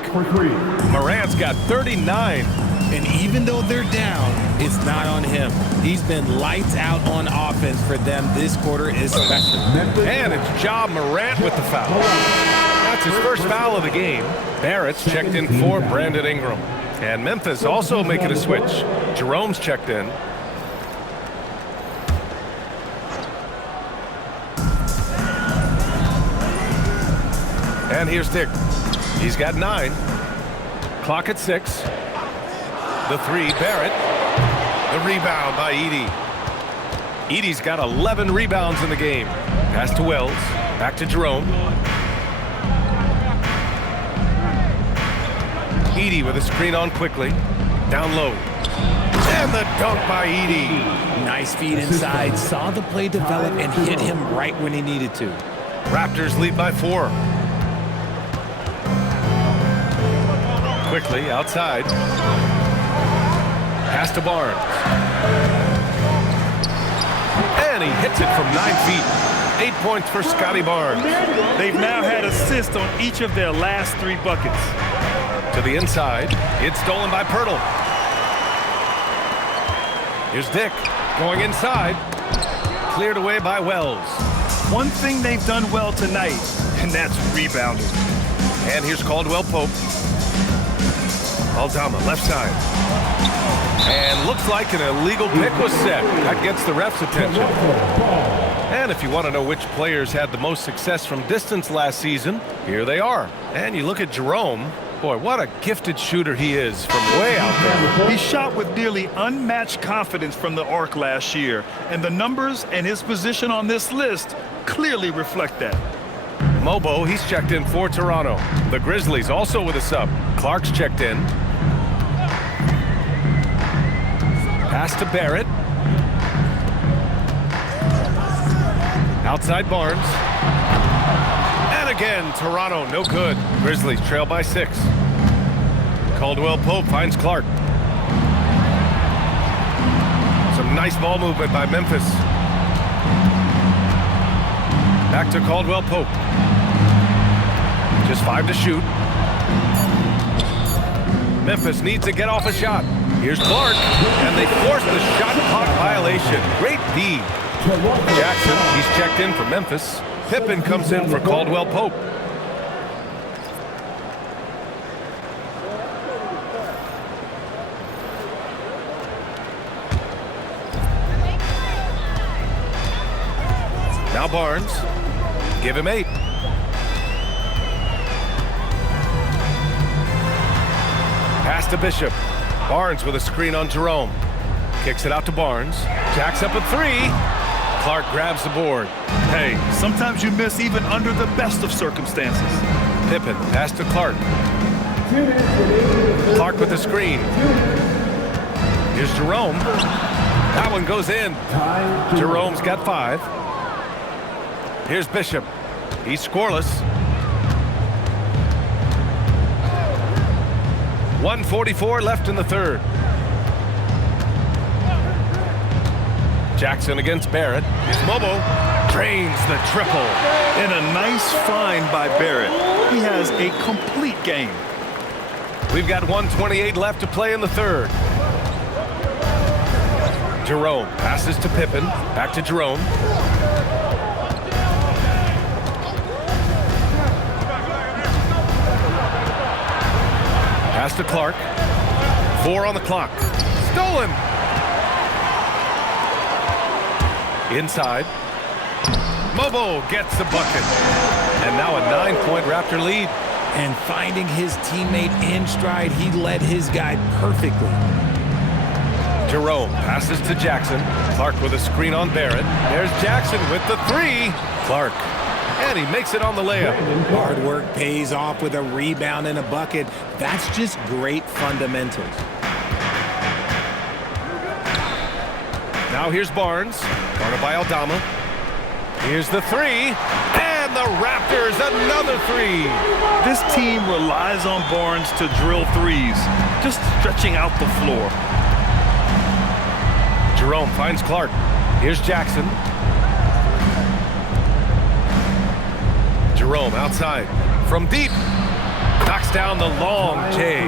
Morant's got 39. And even though they're down, it's not on him. He's been lights out on offense for them this quarter especially. And it's Ja Morant with the foul. That's his first foul of the game. Barrett's checked in for Brandon Ingram. And Memphis also making a switch. Jerome's checked in. And here's Dick. He's got 9. Clock at 6. The 3, Barrett. The rebound by Edey. Edey's got 11 rebounds in the game. Pass to Wells. Back to Jerome. Edey with a screen on quickly. Down low. And the dunk by Edey. Nice feed inside. Saw the play develop and hit him right when he needed to. Raptors lead by 4. Quickly outside. Pass to Barnes. And he hits it from 9 feet. 8 points for Scotty Barnes. They've now had assists on each of their last 3 buckets. To the inside. It's stolen by Pirtle. Here's Dick going inside. Cleared away by Wells. One thing they've done well tonight, and that's rebounding. And here's Caldwell Pope. Aldama left side. And looks like an illegal pick was set. That gets the ref's attention. And if you want to know which players had the most success from distance last season, here they are. And you look at Jerome. Boy, what a gifted shooter he is from way out there. He shot with nearly unmatched confidence from the arc last year. And the numbers and his position on this list clearly reflect that. Mobo, he's checked in for Toronto. The Grizzlies also with a sub. Clark's checked in. Pass to Barrett. Outside Barnes. And again, Toronto, no good. Grizzlies trail by 6. Caldwell Pope finds Clark. Some nice ball movement by Memphis. Back to Caldwell Pope. Just 5 to shoot. Memphis needs to get off a shot. Here's Clark, and they force the shot clock violation. Great D. Jackson, he's checked in for Memphis. Pippen comes in for Caldwell Pope. Now Barnes. Give him 8. Pass to Bishop. Barnes with a screen on Jerome. Kicks it out to Barnes. Jacks up a 3. Clark grabs the board. Hey, sometimes you miss even under the best of circumstances. Pippen, pass to Clark. Clark with the screen. Here's Jerome. That one goes in. Jerome's got 5. Here's Bishop. He's scoreless. 1:44 left in the third. Jackson against Barrett. It's Mobo. Drains the triple. And a nice find by Barrett. He has a complete game. We've got 1:28 left to play in the third. Jerome passes to Pippen. Back to Jerome. Pass to Clark. 4 on the clock. Stolen. Inside. Mobo gets the bucket. And now a 9-point Raptor lead. And finding his teammate in stride, he led his guy perfectly. Jerome passes to Jackson. Clark with a screen on Barrett. There's Jackson with the 3. Clark. And he makes it on the layup. Hard work pays off with a rebound and a bucket. That's just great fundamentals. Now here's Barnes. Guarded by Aldama. Here's the 3. And the Raptors, another 3. This team relies on Barnes to drill threes, just stretching out the floor. Jerome finds Clark. Here's Jackson. Jerome outside. From deep. Knocks down the long J.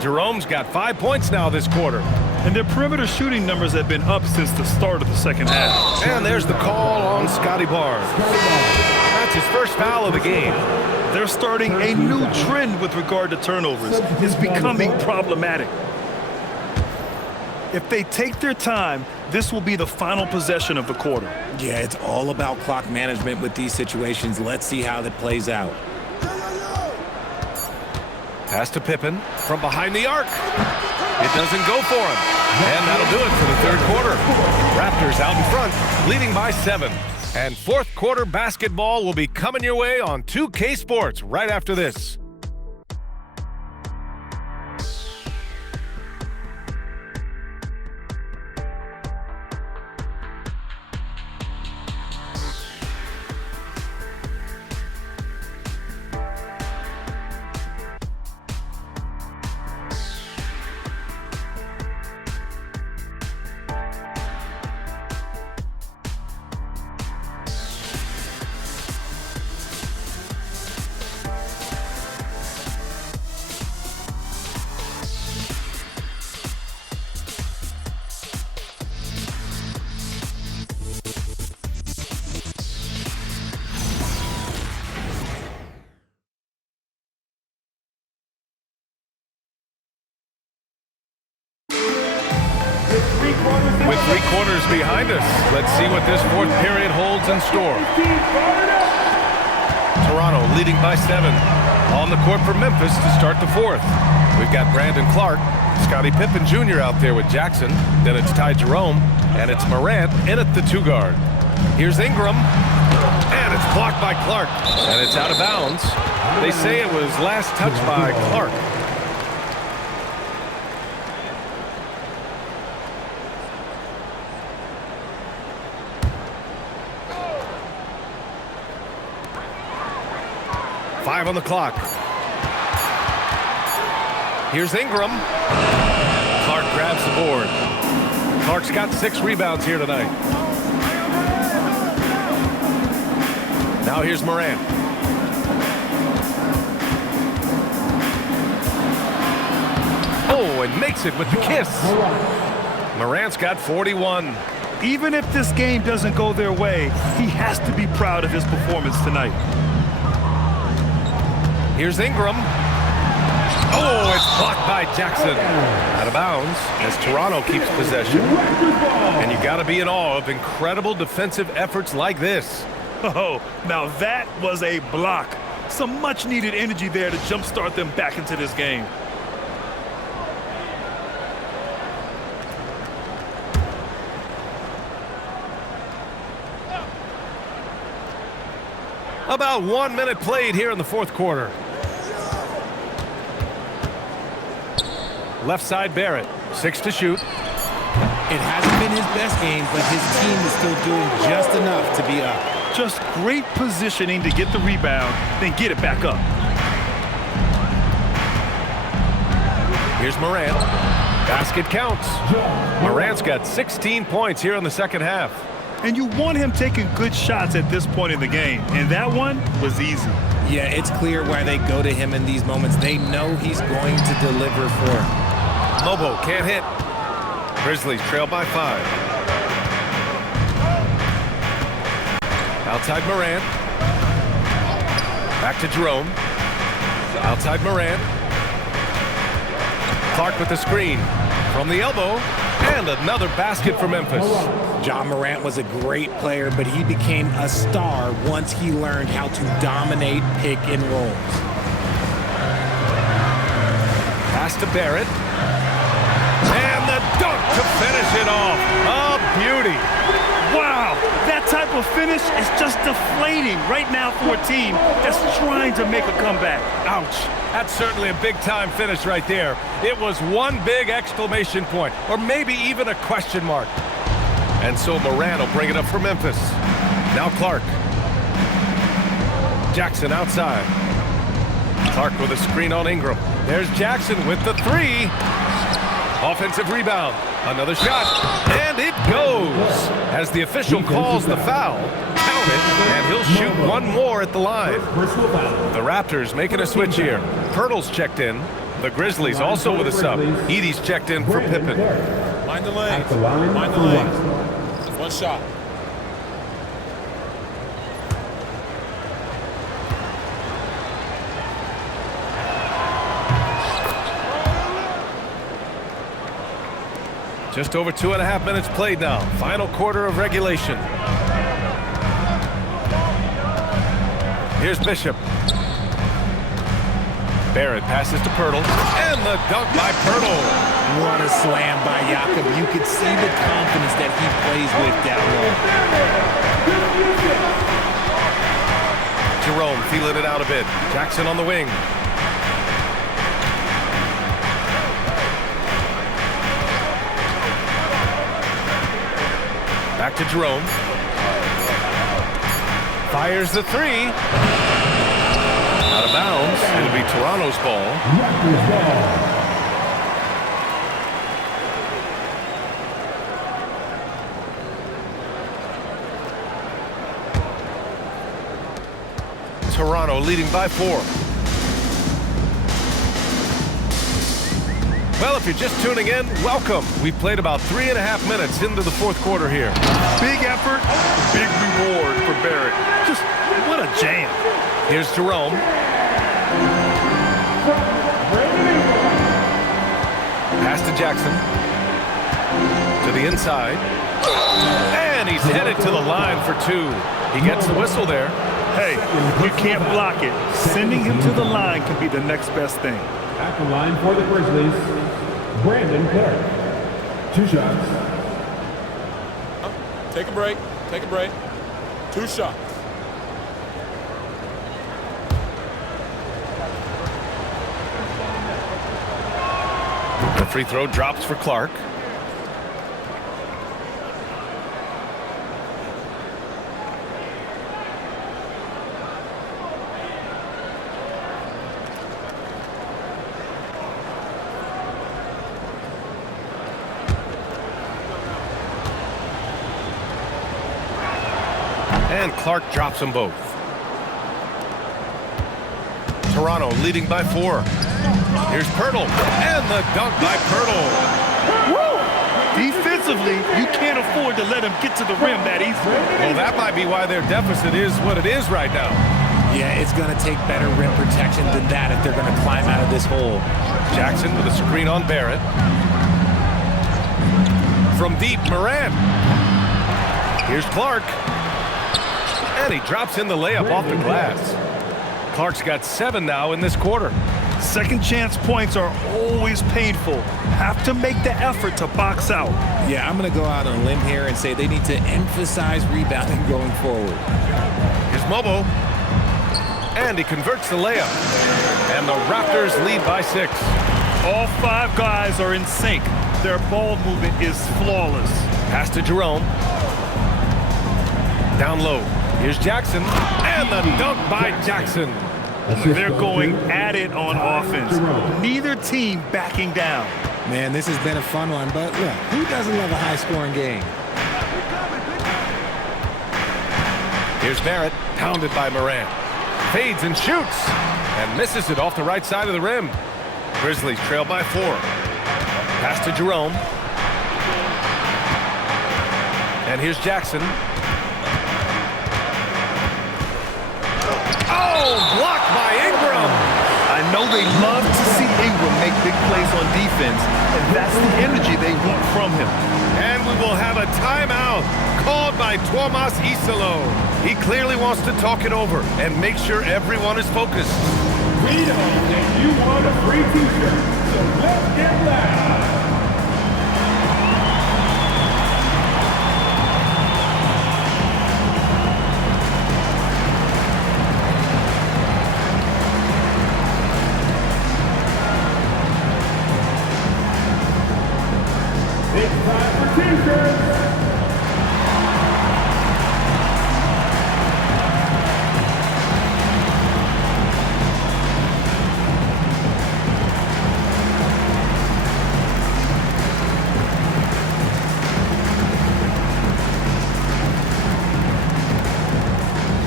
Jerome's got 5 points now this quarter. And their perimeter shooting numbers have been up since the start of the second half. And there's the call on Scotty Barnes. That's his first foul of the game. They're starting a new trend with regard to turnovers. It's becoming problematic. If they take their time, this will be the final possession of the quarter. Yeah, it's all about clock management with these situations. Let's see how that plays out. Pass to Pippen from behind the arc. It doesn't go for him. And that'll do it for the third quarter. Raptors out in front, leading by 7. And fourth quarter basketball will be coming your way on 2K Sports right after this. With 3 quarters behind us, let's see what this fourth period holds in store. Toronto leading by 7. On the court for Memphis to start the fourth. We've got Brandon Clark, Scottie Pippen Jr. out there with Jackson. Then it's Ty Jerome, and it's Morant in at the 2 guard. Here's Ingram, and it's blocked by Clark, and it's out of bounds. They say it was last touched by Clark. Five on the clock. Here's Ingram. Clark grabs the board. Clark's got 6 rebounds here tonight. Now here's Morant. Oh, and makes it with the kiss. Morant's got 41. Even if this game doesn't go their way, he has to be proud of his performance tonight. Here's Ingram. Oh, it's blocked by Jackson. Out of bounds as Toronto keeps possession. And you got to be in awe of incredible defensive efforts like this. Oh, now that was a block. Some much-needed energy there to jumpstart them back into this game. About 1 minute played here in the fourth quarter. Left side Barrett, 6 to shoot. It hasn't been his best game, but his team is still doing just enough to be up. Just great positioning to get the rebound, then get it back up. Here's Morant. Basket counts. Morant's got 16 points here in the second half. And you want him taking good shots at this point in the game, and that one was easy. Yeah, it's clear why they go to him in these moments. They know he's going to deliver for them. Lobo can't hit. Grizzlies trail by 5. Outside Morant. Back to Jerome. Outside Morant. Clark with the screen. From the elbow. And another basket for Memphis. Ja Morant was a great player, but he became a star once he learned how to dominate pick and rolls. Pass to Barrett. And the dunk to finish it off. A beauty. Wow, that type of finish is just deflating right now for a team that's trying to make a comeback. Ouch. That's certainly a big-time finish right there. It was one big exclamation point, or maybe even a question mark. And so Morant will bring it up for Memphis. Now Clark. Jackson outside. Clark with a screen on Ingram. There's Jackson with the 3. Offensive rebound. Another shot. And it goes. As the official calls the foul, count it, and he'll shoot one more at the line. The Raptors making a switch here. Pirtle's checked in. The Grizzlies also with a sub. Edie's checked in for Pippen. Mind the lanes. Mind the lanes. One shot. Just over 2.5 minutes played now. Final quarter of regulation. Here's Bishop. Barrett passes to Pirtle. And the dunk by Pirtle. What a slam by Jakob. You could see the confidence that he plays with down low. Jerome feeling it out a bit. Jackson on the wing. Back to Jerome. Fires the 3. Out of bounds. It'll be Toronto's ball. Raptors ball. Toronto leading by 4. Well, if you're just tuning in, welcome. We've played about 3.5 minutes into the fourth quarter here. Big effort, big reward for Barrett. Just what a jam. Here's Jerome. Pass to Jackson. To the inside. And he's headed to the line for 2. He gets the whistle there. Hey, you can't block it. Sending him to the line can be the next best thing. At the line for the Grizzlies, Brandon Clark. 2 shots. Take a break. Take a break. 2 shots. The free throw drops for Clark. And Clark drops them both. Toronto leading by 4. Here's Pirtle. And the dunk by Pirtle. Woo! Defensively, you can't afford to let him get to the rim that easily. Well, that might be why their deficit is what it is right now. Yeah, it's going to take better rim protection than that if they're going to climb out of this hole. Jackson with a screen on Barrett. From deep, Morant. Here's Clark. And he drops in the layup off the glass. Clark's got 7 now in this quarter. Second chance points are always painful. Have to make the effort to box out. Yeah, I'm going to go out on a limb here and say they need to emphasize rebounding going forward. Here's Mobo. And he converts the layup. And the Raptors lead by 6. All 5 guys are in sync. Their ball movement is flawless. Pass to Jerome. Down low. Here's Jackson. And the dunk by Jackson. They're going at it on offense. Neither team backing down. Man, this has been a fun one, but look, who doesn't love a high-scoring game? Here's Barrett, pounded by Morant. Fades and shoots, and misses it off the right side of the rim. Grizzlies trail by 4. Pass to Jerome. And here's Jackson. Oh, blocked by Ingram. I know they love to see Ingram make big plays on defense, and that's the energy they want from him. And we will have a timeout called by Tuomas Isalo. He clearly wants to talk it over and make sure everyone is focused. We know that you want a free t-shirt, so let's get loud. It's time for t-shirts.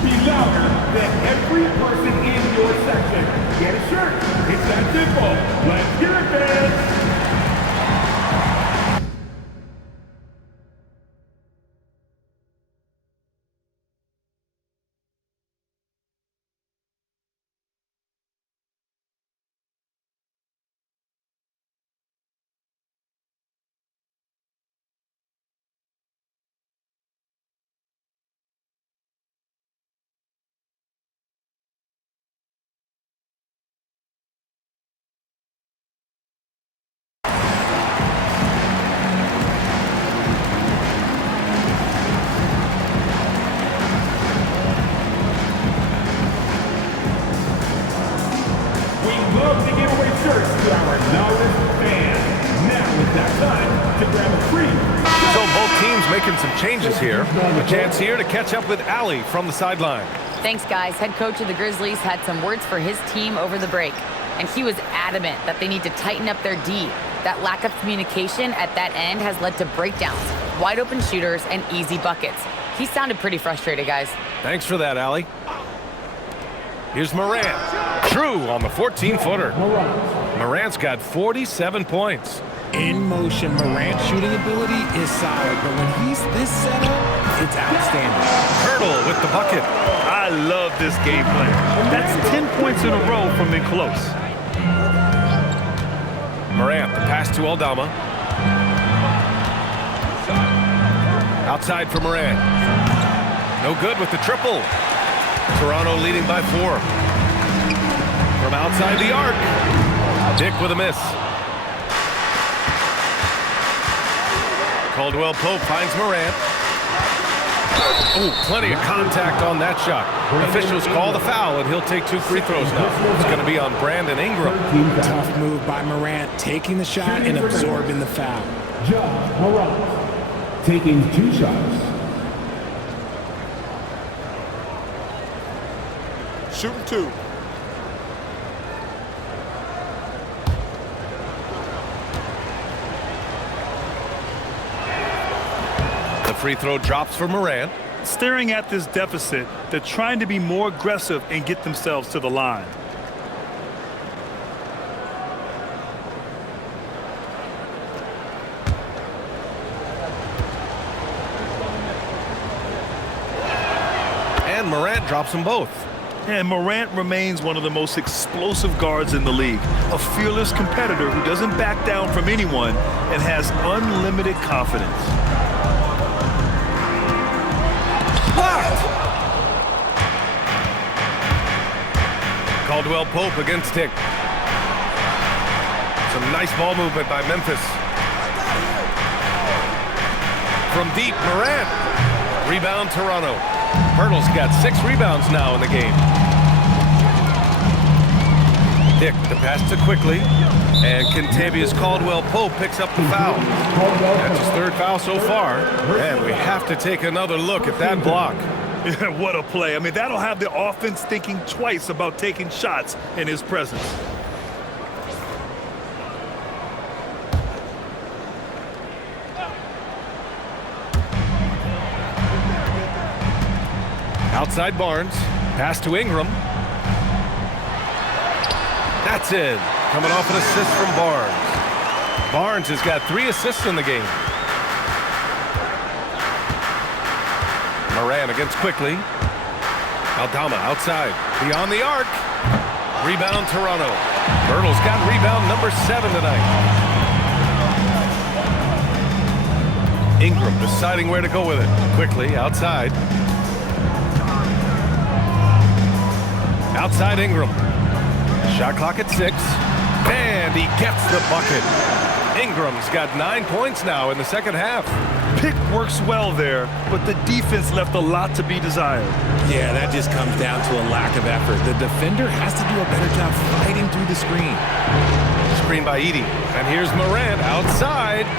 Be louder than every person in your section. Get a shirt. It's that simple. Let's hear it, fans. Love to give away shirts to our loudest fans. Now is that time to grab a free. So both teams making some changes here. A chance here to catch up with Allie from the sideline. Thanks, guys. Head coach of the Grizzlies had some words for his team over the break, and he was adamant that they need to tighten up their D. That lack of communication at that end has led to breakdowns, wide open shooters, and easy buckets. He sounded pretty frustrated, guys. Thanks for that, Allie. Here's Morant. True on the 14-footer. Morant's got 47 points. In motion, Morant's shooting ability is solid, but when he's this set up, it's outstanding. Hurdle with the bucket. I love this game plan. That's 10 points in a row from in close. Morant, the pass to Aldama. Outside for Morant. No good with the triple. Toronto leading by 4. From outside the arc. Dick with a miss. Caldwell Pope finds Morant. Oh, plenty of contact on that shot. Officials call the foul, and he'll take 2 free throws now. It's going to be on Brandon Ingram. Tough move by Morant, taking the shot and absorbing the foul. Ja Morant taking 2 shots. Shooting 2. The free throw drops for Morant. Staring at this deficit, they're trying to be more aggressive and get themselves to the line. And Morant drops them both. And Morant remains one of the most explosive guards in the league. A fearless competitor who doesn't back down from anyone and has unlimited confidence. Blocked! Caldwell Pope against Dick. Some nice ball movement by Memphis. From deep, Morant. Rebound, Toronto. Hurdle's got 6 rebounds now in the game. Dick, the pass to Quickly. And Kentavious Caldwell-Pope picks up the foul. That's his third foul so far. And we have to take another look at that block. What a play. I mean, that'll have the offense thinking twice about taking shots in his presence. Outside Barnes. Pass to Ingram. That's in. Coming off an assist from Barnes. Barnes has got 3 assists in the game. Moran against Quickly. Aldama outside. Beyond the arc. Rebound Toronto. Birtle's got rebound number 7 tonight. Ingram deciding where to go with it. Quickly outside. Outside Ingram. Shot clock at 6. And he gets the bucket. Ingram's got 9 points now in the second half. Pick works well there, but the defense left a lot to be desired. Yeah, that just comes down to a lack of effort. The defender has to do a better job fighting through the screen. Screen by Edey. And here's Morant outside.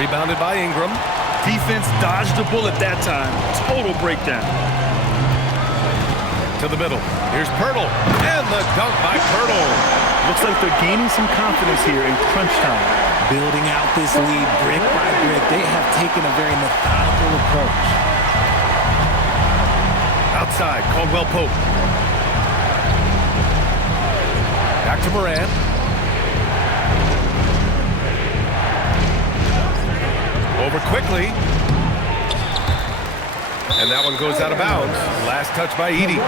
Rebounded by Ingram. Defense dodged the bullet that time. Total breakdown. To the middle. Here's Pirtle. And the dunk by Pirtle. Looks like they're gaining some confidence here in crunch time. Building out this lead brick by brick. They have taken a very methodical approach. Outside, Caldwell-Pope. Back to Morant. Over Quickly. And that one goes out of bounds. Last touch by Edey.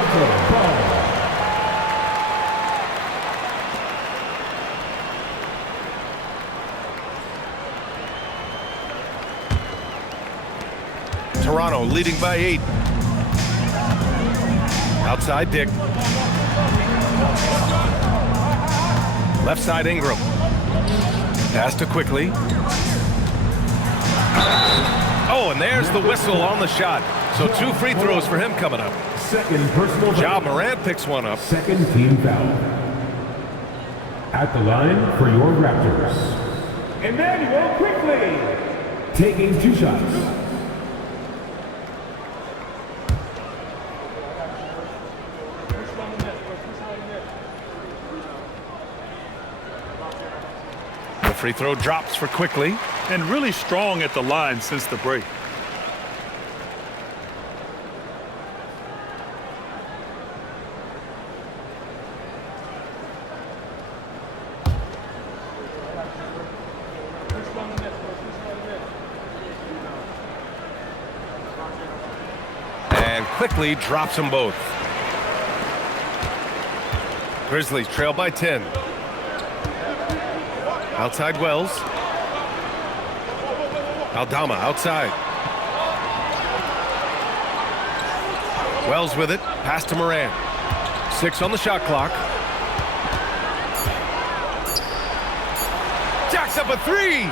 Toronto leading by 8. Outside Dick. Left side Ingram. Pass to Quickly. Oh, and there's the whistle on the shot. So 2 free throws for him coming up. Second personal foul. Ja Morant picks one up. Second team foul. At the line for your Raptors, Emmanuel Quickly, taking 2 shots. The free throw drops for Quickly. And really strong at the line since the break. And Quickly drops them both. Grizzlies trail by 10. Outside Wells. Aldama outside. Wells with it. Pass to Moran. 6 on the shot clock. Jacks up a 3.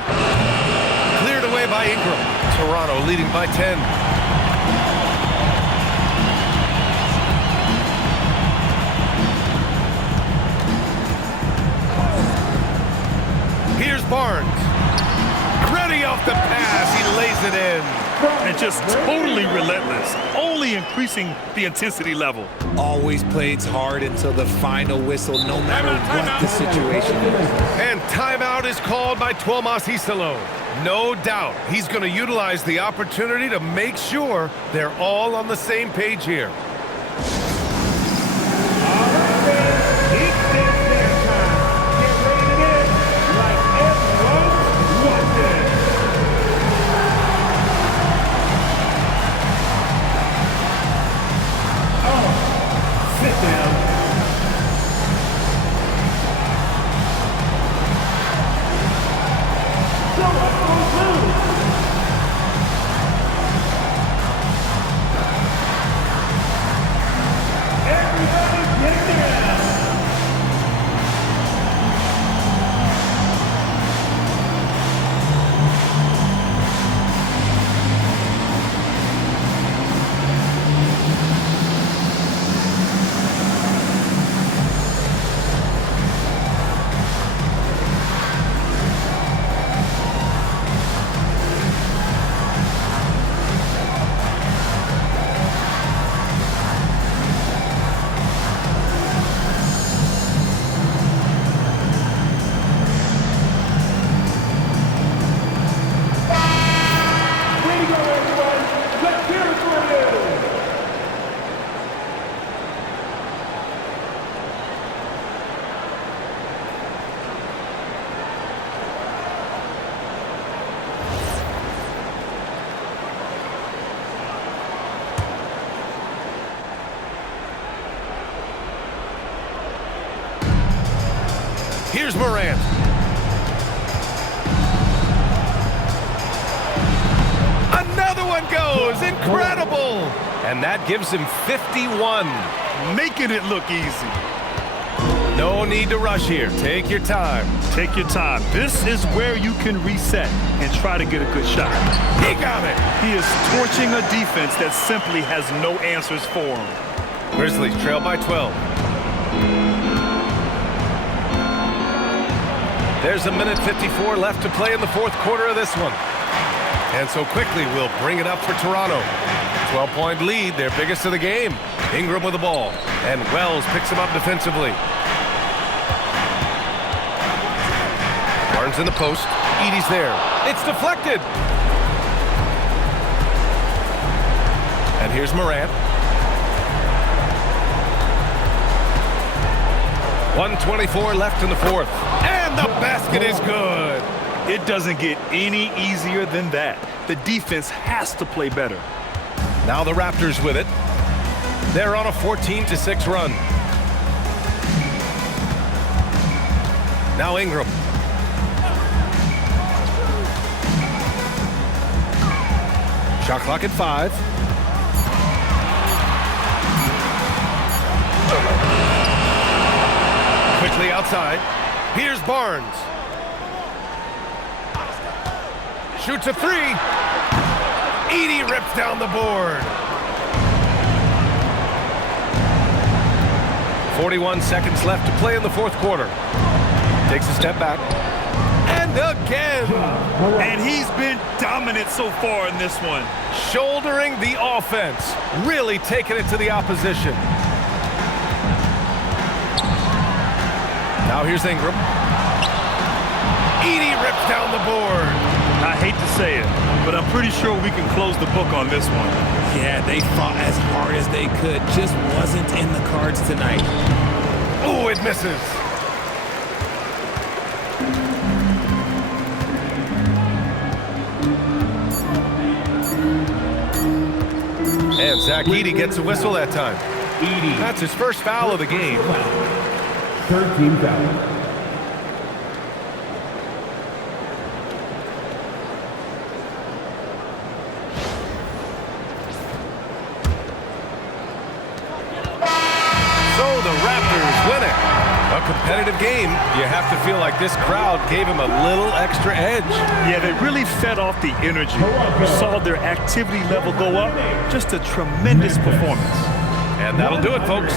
Cleared away by Ingram. Toronto leading by 10. Here's Barnes. Ready off the pass. He lays it in. And just totally relentless. Only increasing the intensity level. Always plays hard until the final whistle, no matter what the situation is. And timeout is called by Tuomas Hisalon. No doubt he's going to utilize the opportunity to make sure they're all on the same page here. Here's Morant. Another one goes. Incredible. And that gives him 51. Making it look easy. No need to rush here. Take your time. Take your time. This is where you can reset and try to get a good shot. He got it. He is torching a defense that simply has no answers for him. Grizzlies trail by 12. There's a minute 54 left to play in the fourth quarter of this one. And so quickly we'll bring it up for Toronto. 12-point lead, their biggest of the game. Ingram with the ball. And Wells picks him up defensively. Barnes in the post. Edey's there. It's deflected. And here's Morant. 1:24 left in the fourth. And the basket is good. It doesn't get any easier than that. The defense has to play better. Now the Raptors with it. They're on a 14-6 run. Now Ingram. Shot clock at 5. Quickly outside. Here's Barnes. Shoots a 3. Edey rips down the board. 41 seconds left to play in the fourth quarter. Takes a step back. And again. And he's been dominant so far in this one. Shouldering the offense. Really taking it to the opposition. Now here's Ingram. Edey rips down the board. I hate to say it, but I'm pretty sure we can close the book on this one. Yeah, they fought as hard as they could. Just wasn't in the cards tonight. Oh, it misses. And Zach Edey gets a whistle that time. Edey. That's his first foul of the game. 13 fouls. So the Raptors win it. A competitive game. You have to feel like this crowd gave him a little extra edge. Yeah, they really fed off the energy. You saw their activity level go up. Just a tremendous performance. And that'll do it, folks.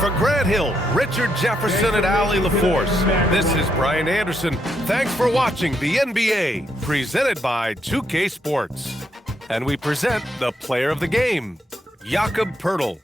For Grant Hill, Richard Jefferson, and Allie LaForce, this is Brian Anderson. Thanks for watching the NBA, presented by 2K Sports. And we present the player of the game, Jakob Poeltl.